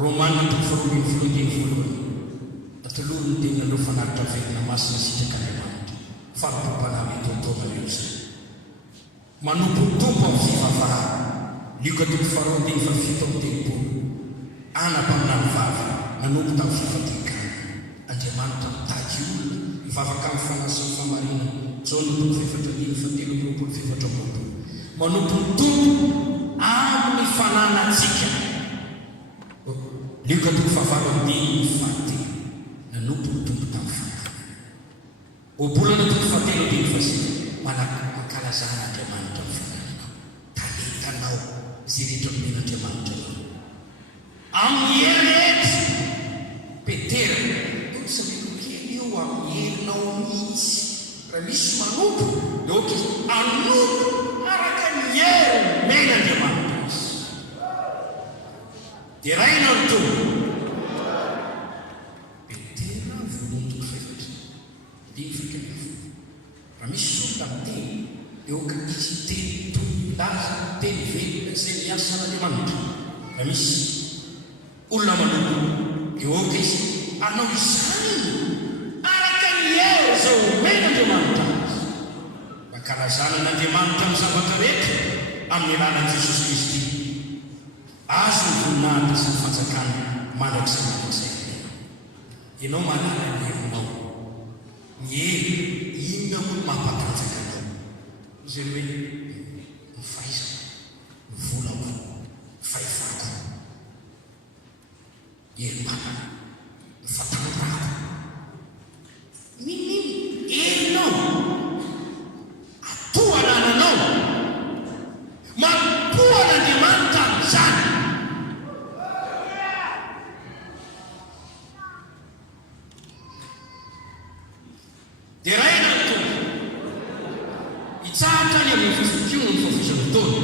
Romana toko faharoa ambin'ny folo andimy voalohany tatolory ny tenanareo fanaritra velona masina sitraka Andriamanitra farom-pompanamy etoataonareo zay. Manompo ny tompo amin'ny fivavahana. Lioka toko faharoa andimy fafito amin'ny telopolo anam-paminany vavy nanompo tamin'ny fifatekana. Andriamanitra mitaky olona mivavaka amin'ny fanahy sy ny famarinana. Jaona toko fefatra andimy fatelo amby roapolo fefatra amby roapolo. Manompo ny tompo amin'ny fananantsika. Lioka toko fahavalo andimy fahatelo nanompo ny tompo tamin'ny fananana. Obolana toko fahatelo andimy fasina mankalazana Andriamanitra amin'ny fanananao, talentanao zay rehetra nomen'Andriamanitra anao. Amin'ny hery rehetra Petera sabeokely eo amin'ny herinao mihitsy. Raha misy manompo dia oka izy anompo araka ny hery men'Andriamanitra izy. Dia raina ny tompo. Petera voalohany toko fefatra andimy faraika ambin'ny folo. Raha misy sorona amin'ny teny dia oka izy teny tonilaza teny velona izay miasa n'Andriamanitra. Raha misy olona manompo dia oka izy anao izany araka ny hery izay omen'Andriamanitra azy. Mankalazana n'Andriamanitra amin'ny zavatra rehetra amin'ny alalan'i Jesosy Kristy. Azo ny voninahitra sy ny fanjakana mandrakizay mampiasaina. Ianao mahalala ny herinao. Ny hery inona moa no mampatanjaka anao? Izay hoe ny fahaizako, ny volako, ny fahefako, herim-batana, ny fahatanjahako. Minino herinao atohanananao mampohan'Andriamanitra amin'izany. dia raina ny tompo hitsahatra ny amin'ny fisokiona ny fahafizan'ny taona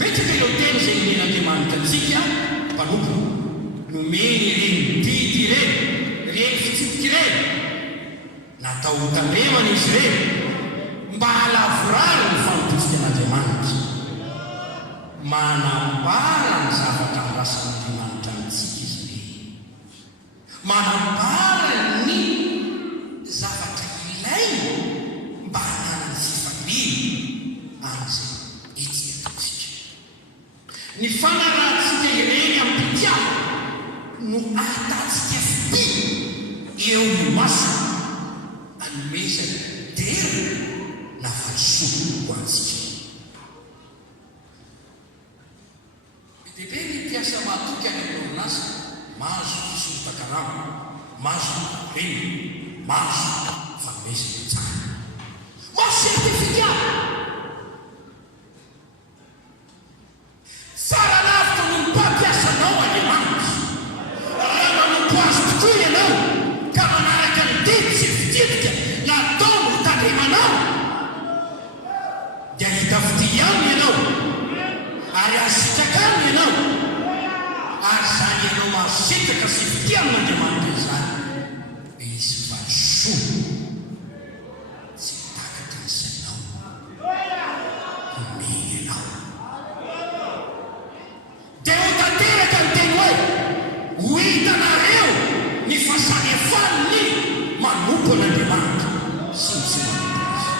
betsaka ireo teny izay nomen'Andriamanitra antsika mpanompo nomeny ireny didy ireny ireny fitsipika ireny natao hotandremana izy ireny mba halavorary ny fanototsika an'Andriamanitra manambara ny zavatra andrasan'Andriamanitra amintsika izy ireny manambara ny zavatra ilaina mba hanana fifaliana amin'izay etsikatsika ny fanarahantsika ireny amin'ny mpitiava no ahatatsika fi eo no masina anomezana dera na falisoa ho antsika bebe ny mpiasa mahatoky any amin'ny orinasa mahazo fisorota-karama mahazo reny mahazo fanomezana tsara mahazo sertifika tsara lavitra no mpampiasanao Andriamanitra raha manompo azy tokoa ianao ka manaraka ny didy sy fitidika natao no hitandremanao dia hita fity aminy ianao ary asitraka aminy ianao ary zany ianao mahasitraka sy fity amin'Andriamanitra izany dia izy falisoa tsy takatra ny sainao homeny ianao dia ho tanteraka ny teny hoe ho hitanareo ny fahasanefan'ny manompo an'Andriamanitra sy ny tsy manompo azy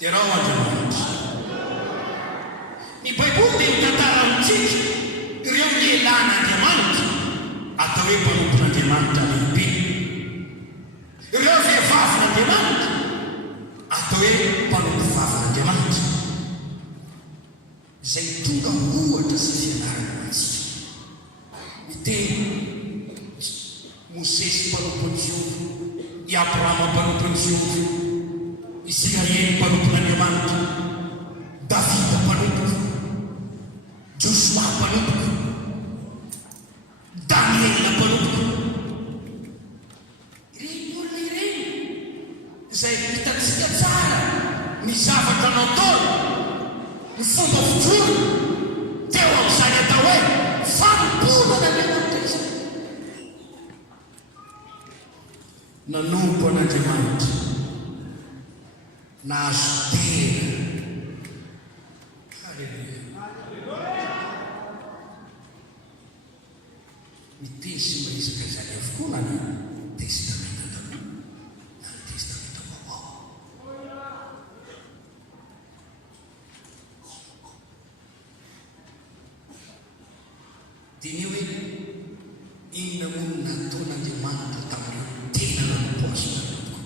dia raha Andriamanitra ny baiboly dia mitantara amintsika ireo lehilahin'Andriamanitra atao hoe mpanompon'Andriamanitra lehibe ireo vehivavin'Andriamanitra atao hoe mpanompo vavin'Andriamanitra izay tonga ohatra sy fianarana antsika miteny Mosesy mpanompon'ny Jehovah i Abrahama mpanompon'ny Jehovah Israely mpanompon'Andriamanitra Davida mpanompoka Josua mpanompoka Daniela mpanompoka ireny olona ireny izay hitantsika tsara ny zavatra natao ny fomba fijoro teo amin'izany atao hoe fanomponana an'Andriamanitra izany nanompo an'Andriamanitra nahazo tena haleluia miteny sy miresaka izany avokoa na ny testamenta taloha na ny testamenta vaovao dia ny hoe inona moa no nataon'Andriamanitra tamin'ireo tena nanompo azy nanompo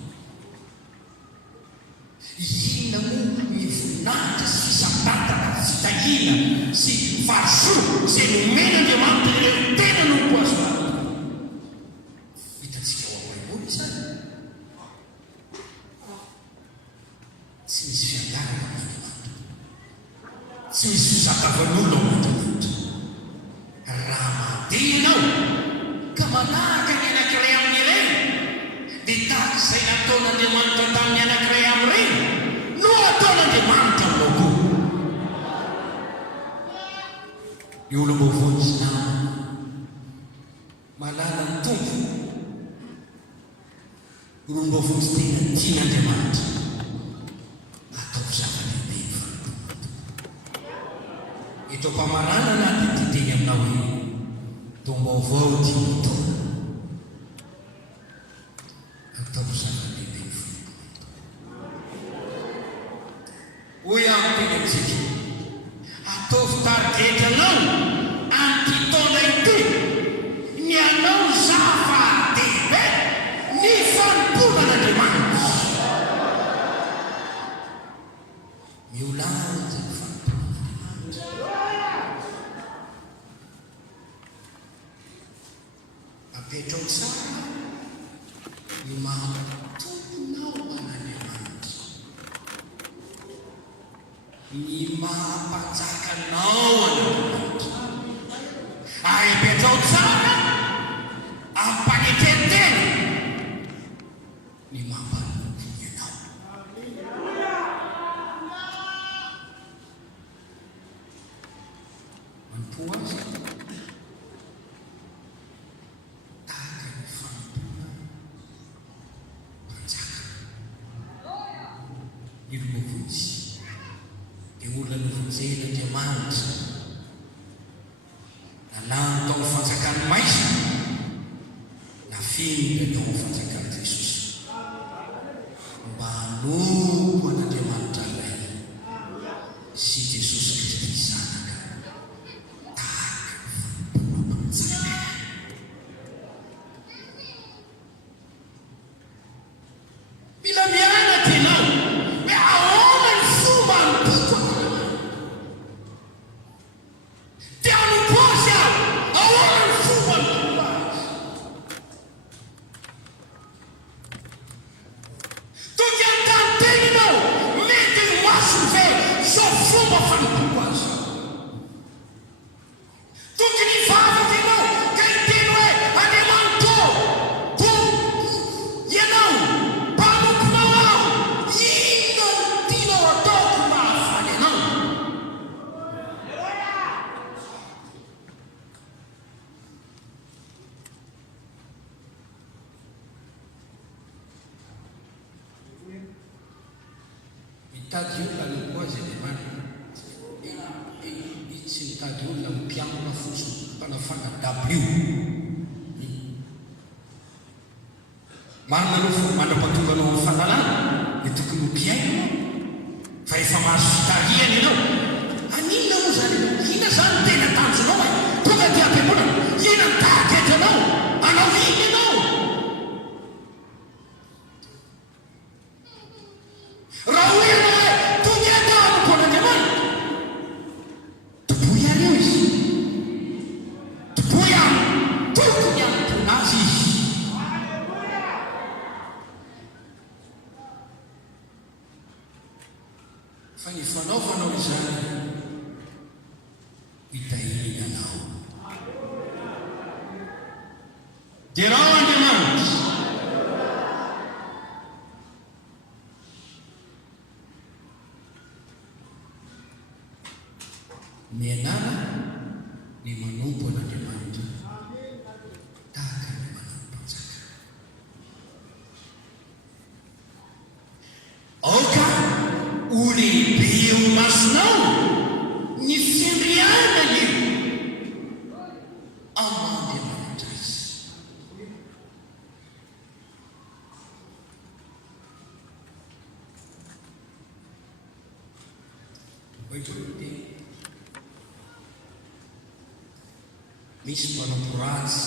inona moa ny voninahitra sy fisambantana fitahina sy falisoa izay nomen'Andriamanitra ireo tena nanompo azy nanompo hitantsika ao amin'ny baiboly izany tsy misy fiangarana amin'Andriamanitra tsy misy fizakavan'olona ao amin'Andriamanitra raha mandeha ianao ka manahaka ny anankiray amin'ireny dia tahaka izay nataon'Andriamanitra tamin'ny anankiray amin'ireny no ataon'Andriamanitra aminao koa ny olo-baovao izy namana malala ny tompo olo-baovao tsy tena tian'Andriamanitra atao zava-lehibe ny fanatomana eto mpamarana na dititeny aminao hoe tom-baovao dimy taona atao zava-lehibe ny fanatomana hoy amin'ny teny amintsika ataovy targetranao an'ity ity ny anao zava-dehibe ny fanomponan'Andriamanitra miolana zay ny fanomponan'Andriamanitra apetrao tsara ny mahatomponao an'Andriamanitra ny mahampajakanao an'Andriamanitra ary apetrao tsara manompo azy tahaka ny fanompoana mpanjaka. Ilomovotsy dia olona novojen'Andriamanitra nalany tao amin'ny fanjakany maisa nafindra ny ao amin'ny fanjakany Jesosy mba hanompo an'Andriamanitra ilay sy Jesosy Kristy zanaka tahaka ny fanompoana mpanjaka. Mila mianatra ianao hoe ahoana ny fomba hanompo dia hanompo azy aho, ahoana ny fomba hanompo azy. Toka an-tanteny ianao mety ny masony ve izao fomba fanompo azy. Tokony hivavaka ianao ka hiteny hoe Andriamanitro ianao mpanomponao aho, inona no tianao ataoko mahafaly anao. Mitady olona hanompo azy Andriamanitra. Tsy mitady olona mpiamina fotsiny mpanafana W. Marina aloha mandrapatonganao amin'ny fahalalana ny tokony mpiaina fa efa mahazo fitariana ianao. Anina moa zany ianao? Ina zany tena tanjonao e? Tonga dia am-piangonana, ina ny tahaka anao? Anao iny ianao? Raha hoy ianao hoe tonga eto hanompo an'Andriamanitra, toboy ary eo izy. Toboy any, tokony hanompona azy izy. Fa ny fanaovanao izany hitahirinanao. Dia raha Andriamanitra mianara ny manompo an'Andriamanitra tahaka ny manompo mpanjaka. Aoka ho lehibe eo masonao ny findriana io amin'Andriamanitra azy. Misy mpanampo ratsy,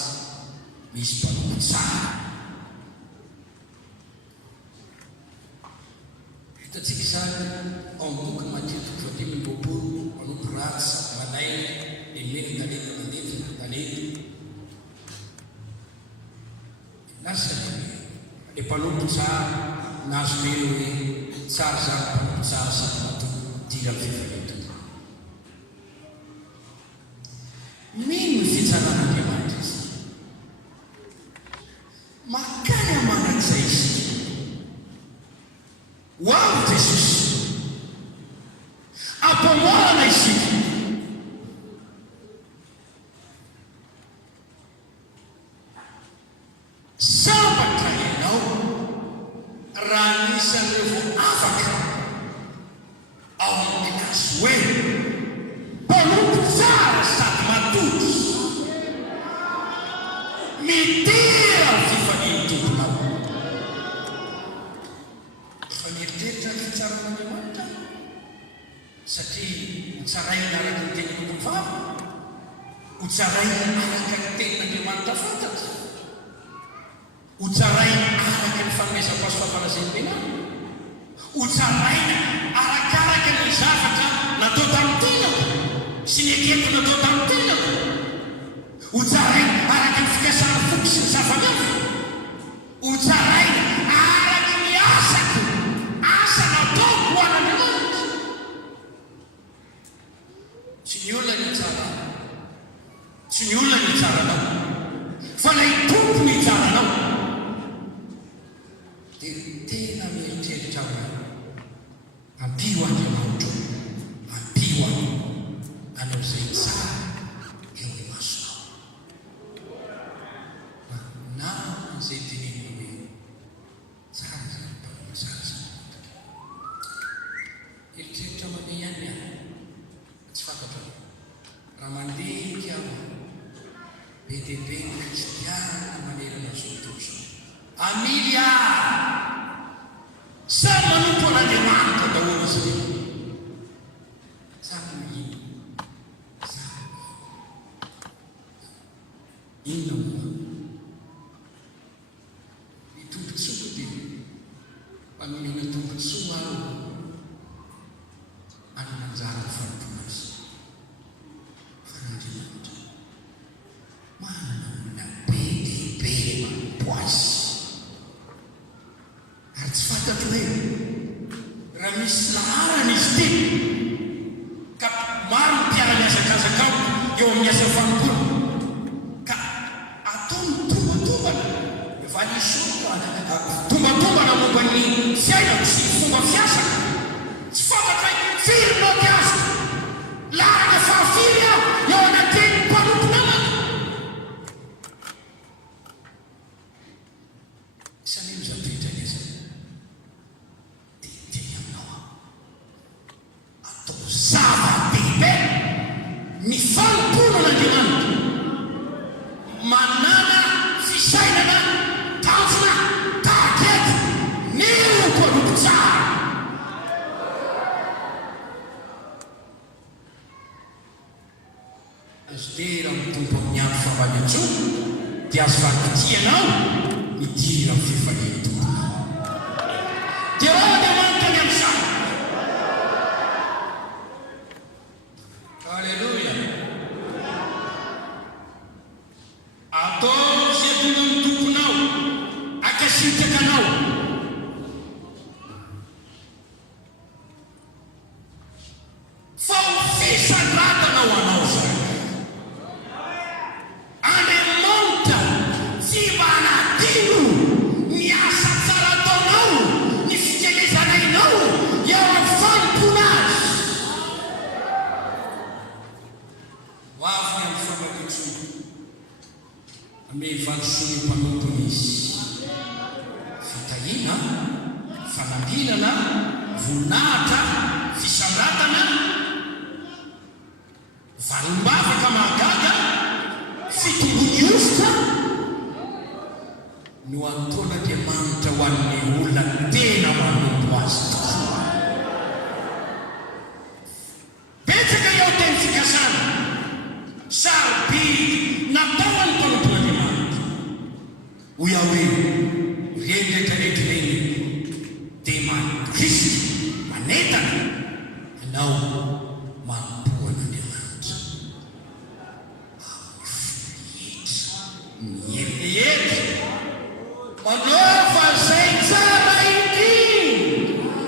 misy mpanampo tsara. Hitantsika izany ao am-boky Matetiky fahatelo amby roapolo, mpanampo ratsy malaina lemeny talenta mandefa talenta. Lasa le mpanampo tsara nazo melo hoe tsara zany mpanampo tsara sady matodira amin'ny fifanentona. Mino ny fitsaran'Andriamanitra izy. Makany amanak'izay izy. Ho avy Jesosy. Ampamoarana isika. Sabatra ianao raha anisan'ireo vao afaka ao amin'ny kilasy hoe mpanompo tsara sady matoky mitera ny fifanian'ny tomponao. Faneriteritra ny fitsaran'Andriamanitra satria hotsaraina araka ny tenin'olona vava, hotsaraina araka ny tenin'Andriamanitra fantatra, hotsaraina araka ny fanomezam-pahasoa-panazen'ny-tena, hotsaraina arakaraka ny zavatra natao tamin'ny tenako sy ny ekeko natao tamin'ny tenako, hotsaraina araka ny fikasana foky sy ny zava-mihafa, hotsaraina araka ny asako, asa nataoko ho an'Andriamanitra. Tsy ny olona ny tsara, tsy ny olona ny tsaranao, fa ilay tompo ny tsaranao. Dia tena mieritreritra hoe ampio Andriamanitra, ampio anao izay tsara. raha mandinika be dehibe ny kristiana manerana zao toso Amilia samy manompo an'Andriamanitra daholo izy samy mihino inona moa ny tombotsoa dia mpanomena tombotsoa any manjara ny fanompoana azy fa n'Andriamanitra manana olona be dehibe mampo azy ary tsy fantatro hoe raha misy laharana izy ty ka maro mpiara miazakazaka ao eo amin'ny asa fanompoana ka ataony tombatombana tombatombana momba ny fiainako sy ny fomba fiasako tsy fantatra hoe firy no piasako lahana fahafiry aho eo anatin'ny mpanompo namako isan'ino zatoetra nezany teny aminao atao zava-dehibe ny fanompoana n'Andriamanitra manana fisainana tanjona tahakety ny mpanompo tsara azo tera mitompo amin'ny andro fambaletso dia azo vakitianao midira amin'ny fifalian-tomponao dia raha Andriamanitra ny amin'izany Alleluia atao zay tona amin'ny tomponao akasitrakanao fa ho fisandratanao anao zany Andriamanitra tsy mba hanadino ny asa tsara ataonao ny fikelezanainao eo amin'ny fanompoana azy ho avy ny amin'ny fambaletso ame valosony mpanompony izy fitahina fanambinana voninahitra fisandratana valim-bavaka mahagaga fitongony ositra no ataon'Andriamanitra ho an'ny olona tena manompo azy tokoa betsaka eo teny fikasana sarobidy natao any mpanompon'Andriamanitra ho iaho hoe reny rehetrarehetra reny dia Kristy manetana ianao manompo an'Andriamanitra mierihery manova zay tsara indrindra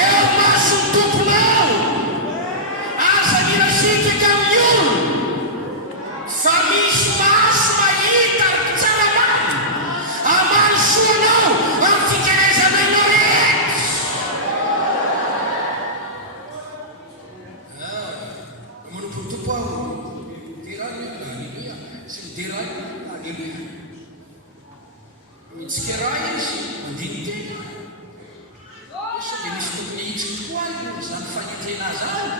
eo masony tomponao aza nirasitraka amin'ny olo fa misy maso mahita tsara mamy ambany soanao amin'ny fikelezanainao rehetra manompo tompo aho derany alleluia sy mideray alleluia mitsika raha izy mandiny tena so dia misy tokony hitsy tokoa azy zany fanitena azy any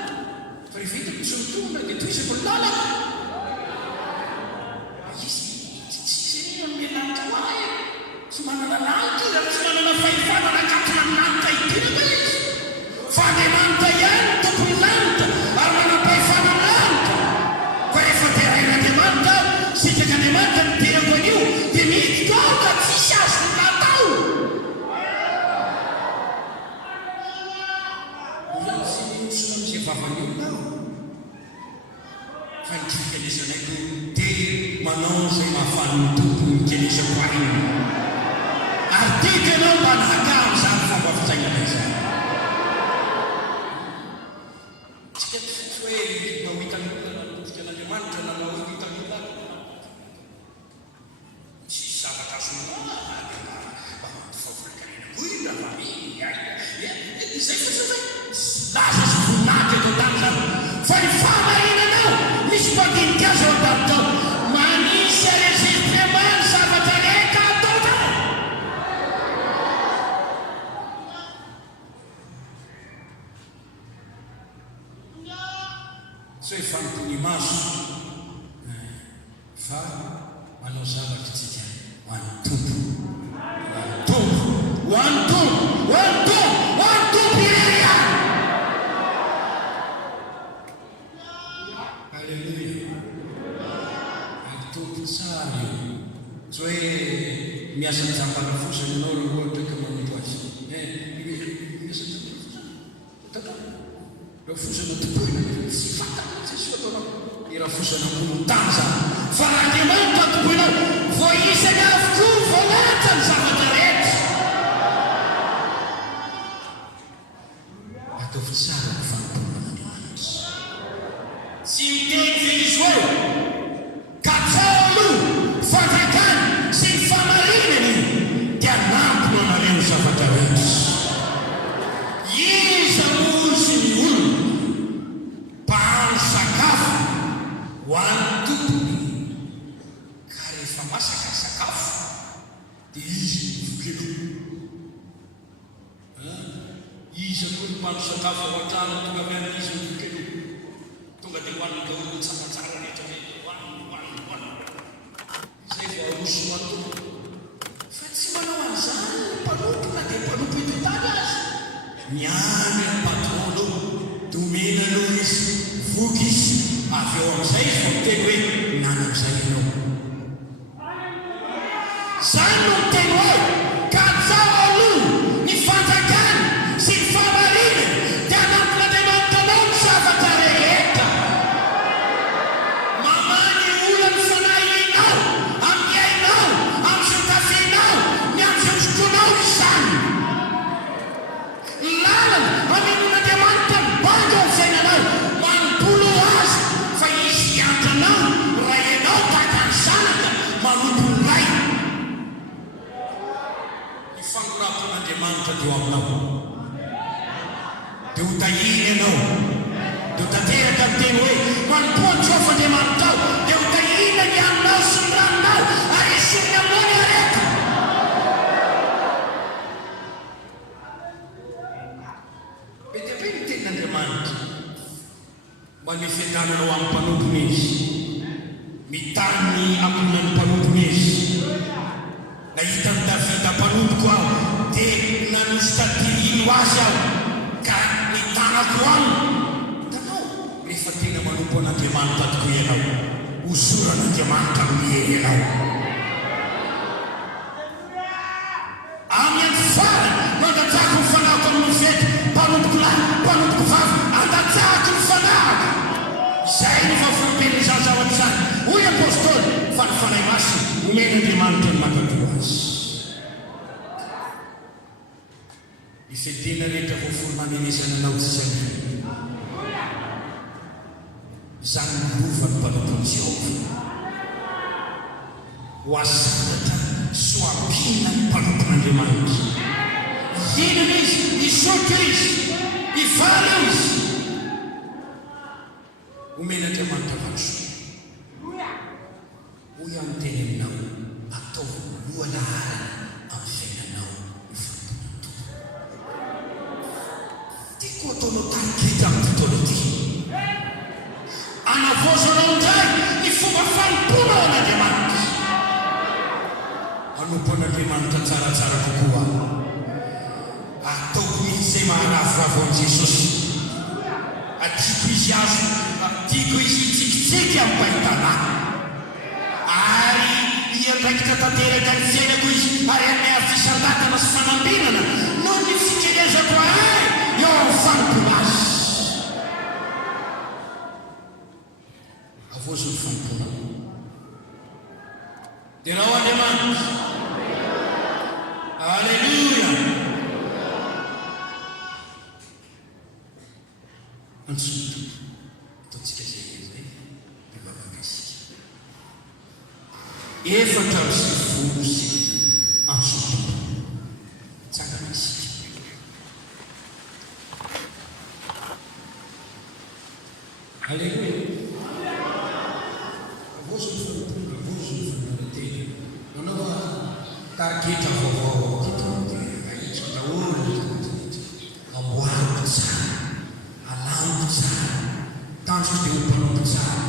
fa revitako tsy mitona dia toisako ny lalaka izy tsy nino ny lanitra ho ahy tsy manana lanitra izy tsy manana fahefana nakatona ny lanitra idirana izy fa Andriamanitra ihany tokony lanitra ary manam-pahefana ny lanitra fa rehefa terain'Andriamanitra sitraka Andriamanitra midirako an'io dia miditra ao ka tsisy azy ny natao izany sy nisona am'izay vavan'olonao fa ny fikelezanaiko dia manao zay mahafany ny tompo mikelezako ariny ary tiaka ianao mba nahaka amin'izany fomba fitsainana izany tsika tsy hoe mahitany olona nanompotsika an'Andriamanitra na mahitany olona tsy zavatra azonao favorakarenako ina zay fa laza sy voninahitra eto tany zany fa ny famarinanao misy mpandinika azy ao an-tany tao manisy enregistrement zavatra rehetra atao tao tsy hoe fanompony maso fa manao zavatra tsika hoan'ny tompo hoan'ny tompo irery ihany. Alleluia. Ny tompo tsara io, tsy hoe miasa jambana fosiny ianao raha ohatra ka manompo azy. Miasa jambana fosiny raha fosina topoina tsy fatana tsisy fataonao iraha fosina molontany zany, fa raha Andriamanitra topoinao voaisany avokoa voalahatra ny zavatra rehetra. Ataovy tsara ny fanompoan'Andriamanitra, tsy miteny zay izy hoe katsao aloha fanjakany sy ny famarinany dia nampona anareo zavatra rehetra. Iza mozy ny olona mpahano sakafo hoan'ny tompony ka rehefa masaka ny sakafo dia izy vokelo. Iza koa ny mpahano sakafo ao an-trano tonga avy amin'ny izy vokelo tonga dia hoan'ny daholo tsaratsara rehetra hoe hoan'ny izay vao aroso matoa. Fa tsy manao an'izany ny mpanompo na dia mpanompo eto tany azy. Miany ny patron aloha domena aloha izy voky izy avy eo amin'izay izy vao miteny hoe nanam'izay ianao. Zany no miteny hoe katsao aloha ny fanjakany sy ny famarinany dia nampon'Andriamanitra anao ny zavatra rehetra. Mamany olona ny fanahinao amin'ny ainao, amin'izay kafianao, ny amin'izay fotoanao izany. Lalana haminon'Andriamanitra mibanga ao fiainanao, manompolo azy fa izy antranao raha ianao tahaka ny zanaka manompo ny ray. Ny fangorapon'Andriamanitra dia eo aminao, dia ho tahiny ianao, dia ho tanteraka ny teny hoe manompoany Jehovah-Andriamanitra ao, dia ho tahina ny aminao sy ny ranonao ary esony aminao ny areta. Be dia be ny tenin'Andriamanitra mba ny fiadananao amin'ny mpanompony izy, mitany akonany mpanompony izy. Nahita ny Davida mpanompoko aho dia nanositadilino azy aho ka nitanako aminy. Hitanao rehefa tena manompo an'Andriamanitra tokoa ianao, hosoran'Andriamanitra mihery ianao. Amin'ny andro farany mandatsahako ny fanahiko amin'ny fety, mpanompoko lahy, mpanompoko vavy, andatsahako ny fanahiko. Izay ny vavolombelon'ny izany zavatra izany. Hoy apôstôly fa ny fanahy masina omen'Andriamanitra ny mankatoro azy. Ny fedena rehetra voafolo manenesana anao tsy izany. Izany milova ny mpanompony Jehova. Ho asatatra soampina ny mpanompon'Andriamanitra. Inona izy, isotro izy, ivaly eo izy. Omen'Andriamanitra varosoa. Hoy amin'ny teny aminao, ataovy lohalahara amin'ny fiainanao ny fanomponan-tompo. Tiako ataonao tarikita amin'ny tontolo ity. Anavozanao indray ny fomba fanompona ao an'Andriamanitra. Manompo an'Andriamanitra tsaratsara kokoa. Ataoko mihitsy izay maharavoravo an'i Jesosy. Atiako izy azo, tiako izy tsikitsiky amin'ny fahitanahy. Ary iandraikitra tanteraka ny fiainako izy, ary amin'ny hafisan-datana sy fanambinana noho ny fikelezako ahy eo amin'ny fanompona azy. Avozo ny fanompona. Dia raha ho Andriamanitra. Alleluia. Antsoto ataontsika izay izay mivavaka isika. Efatra sy folo sy antsoto tsangana isika. Alleluia. Avozo ny fanompona, avozo ny fanontena. Manao tariketa vaovao teto dia ahitsika daholo amboariko tsara, alamiko tsara, tanjoko dia hompanao tsara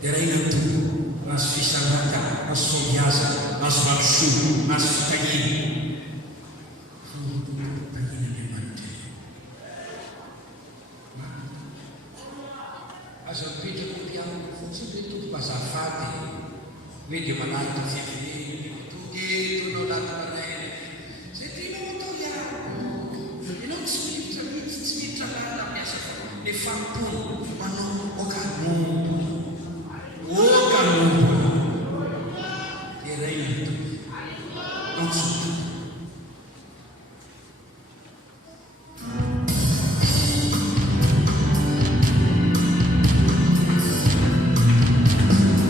dia raina ny tompo mazo fisanata mazo fombiaza mazo valosoa mazo fitahina azo mipetraka mpianako fotsiny hoe tompo azafady hoe dia manaraka fiavineny togetonao anatinanay zay tianao atao ihany ianao tsy miditra mihitsy tsy miditra lala miasa ny fampony manao okanombo dia raina ny tompo ansoto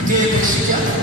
dia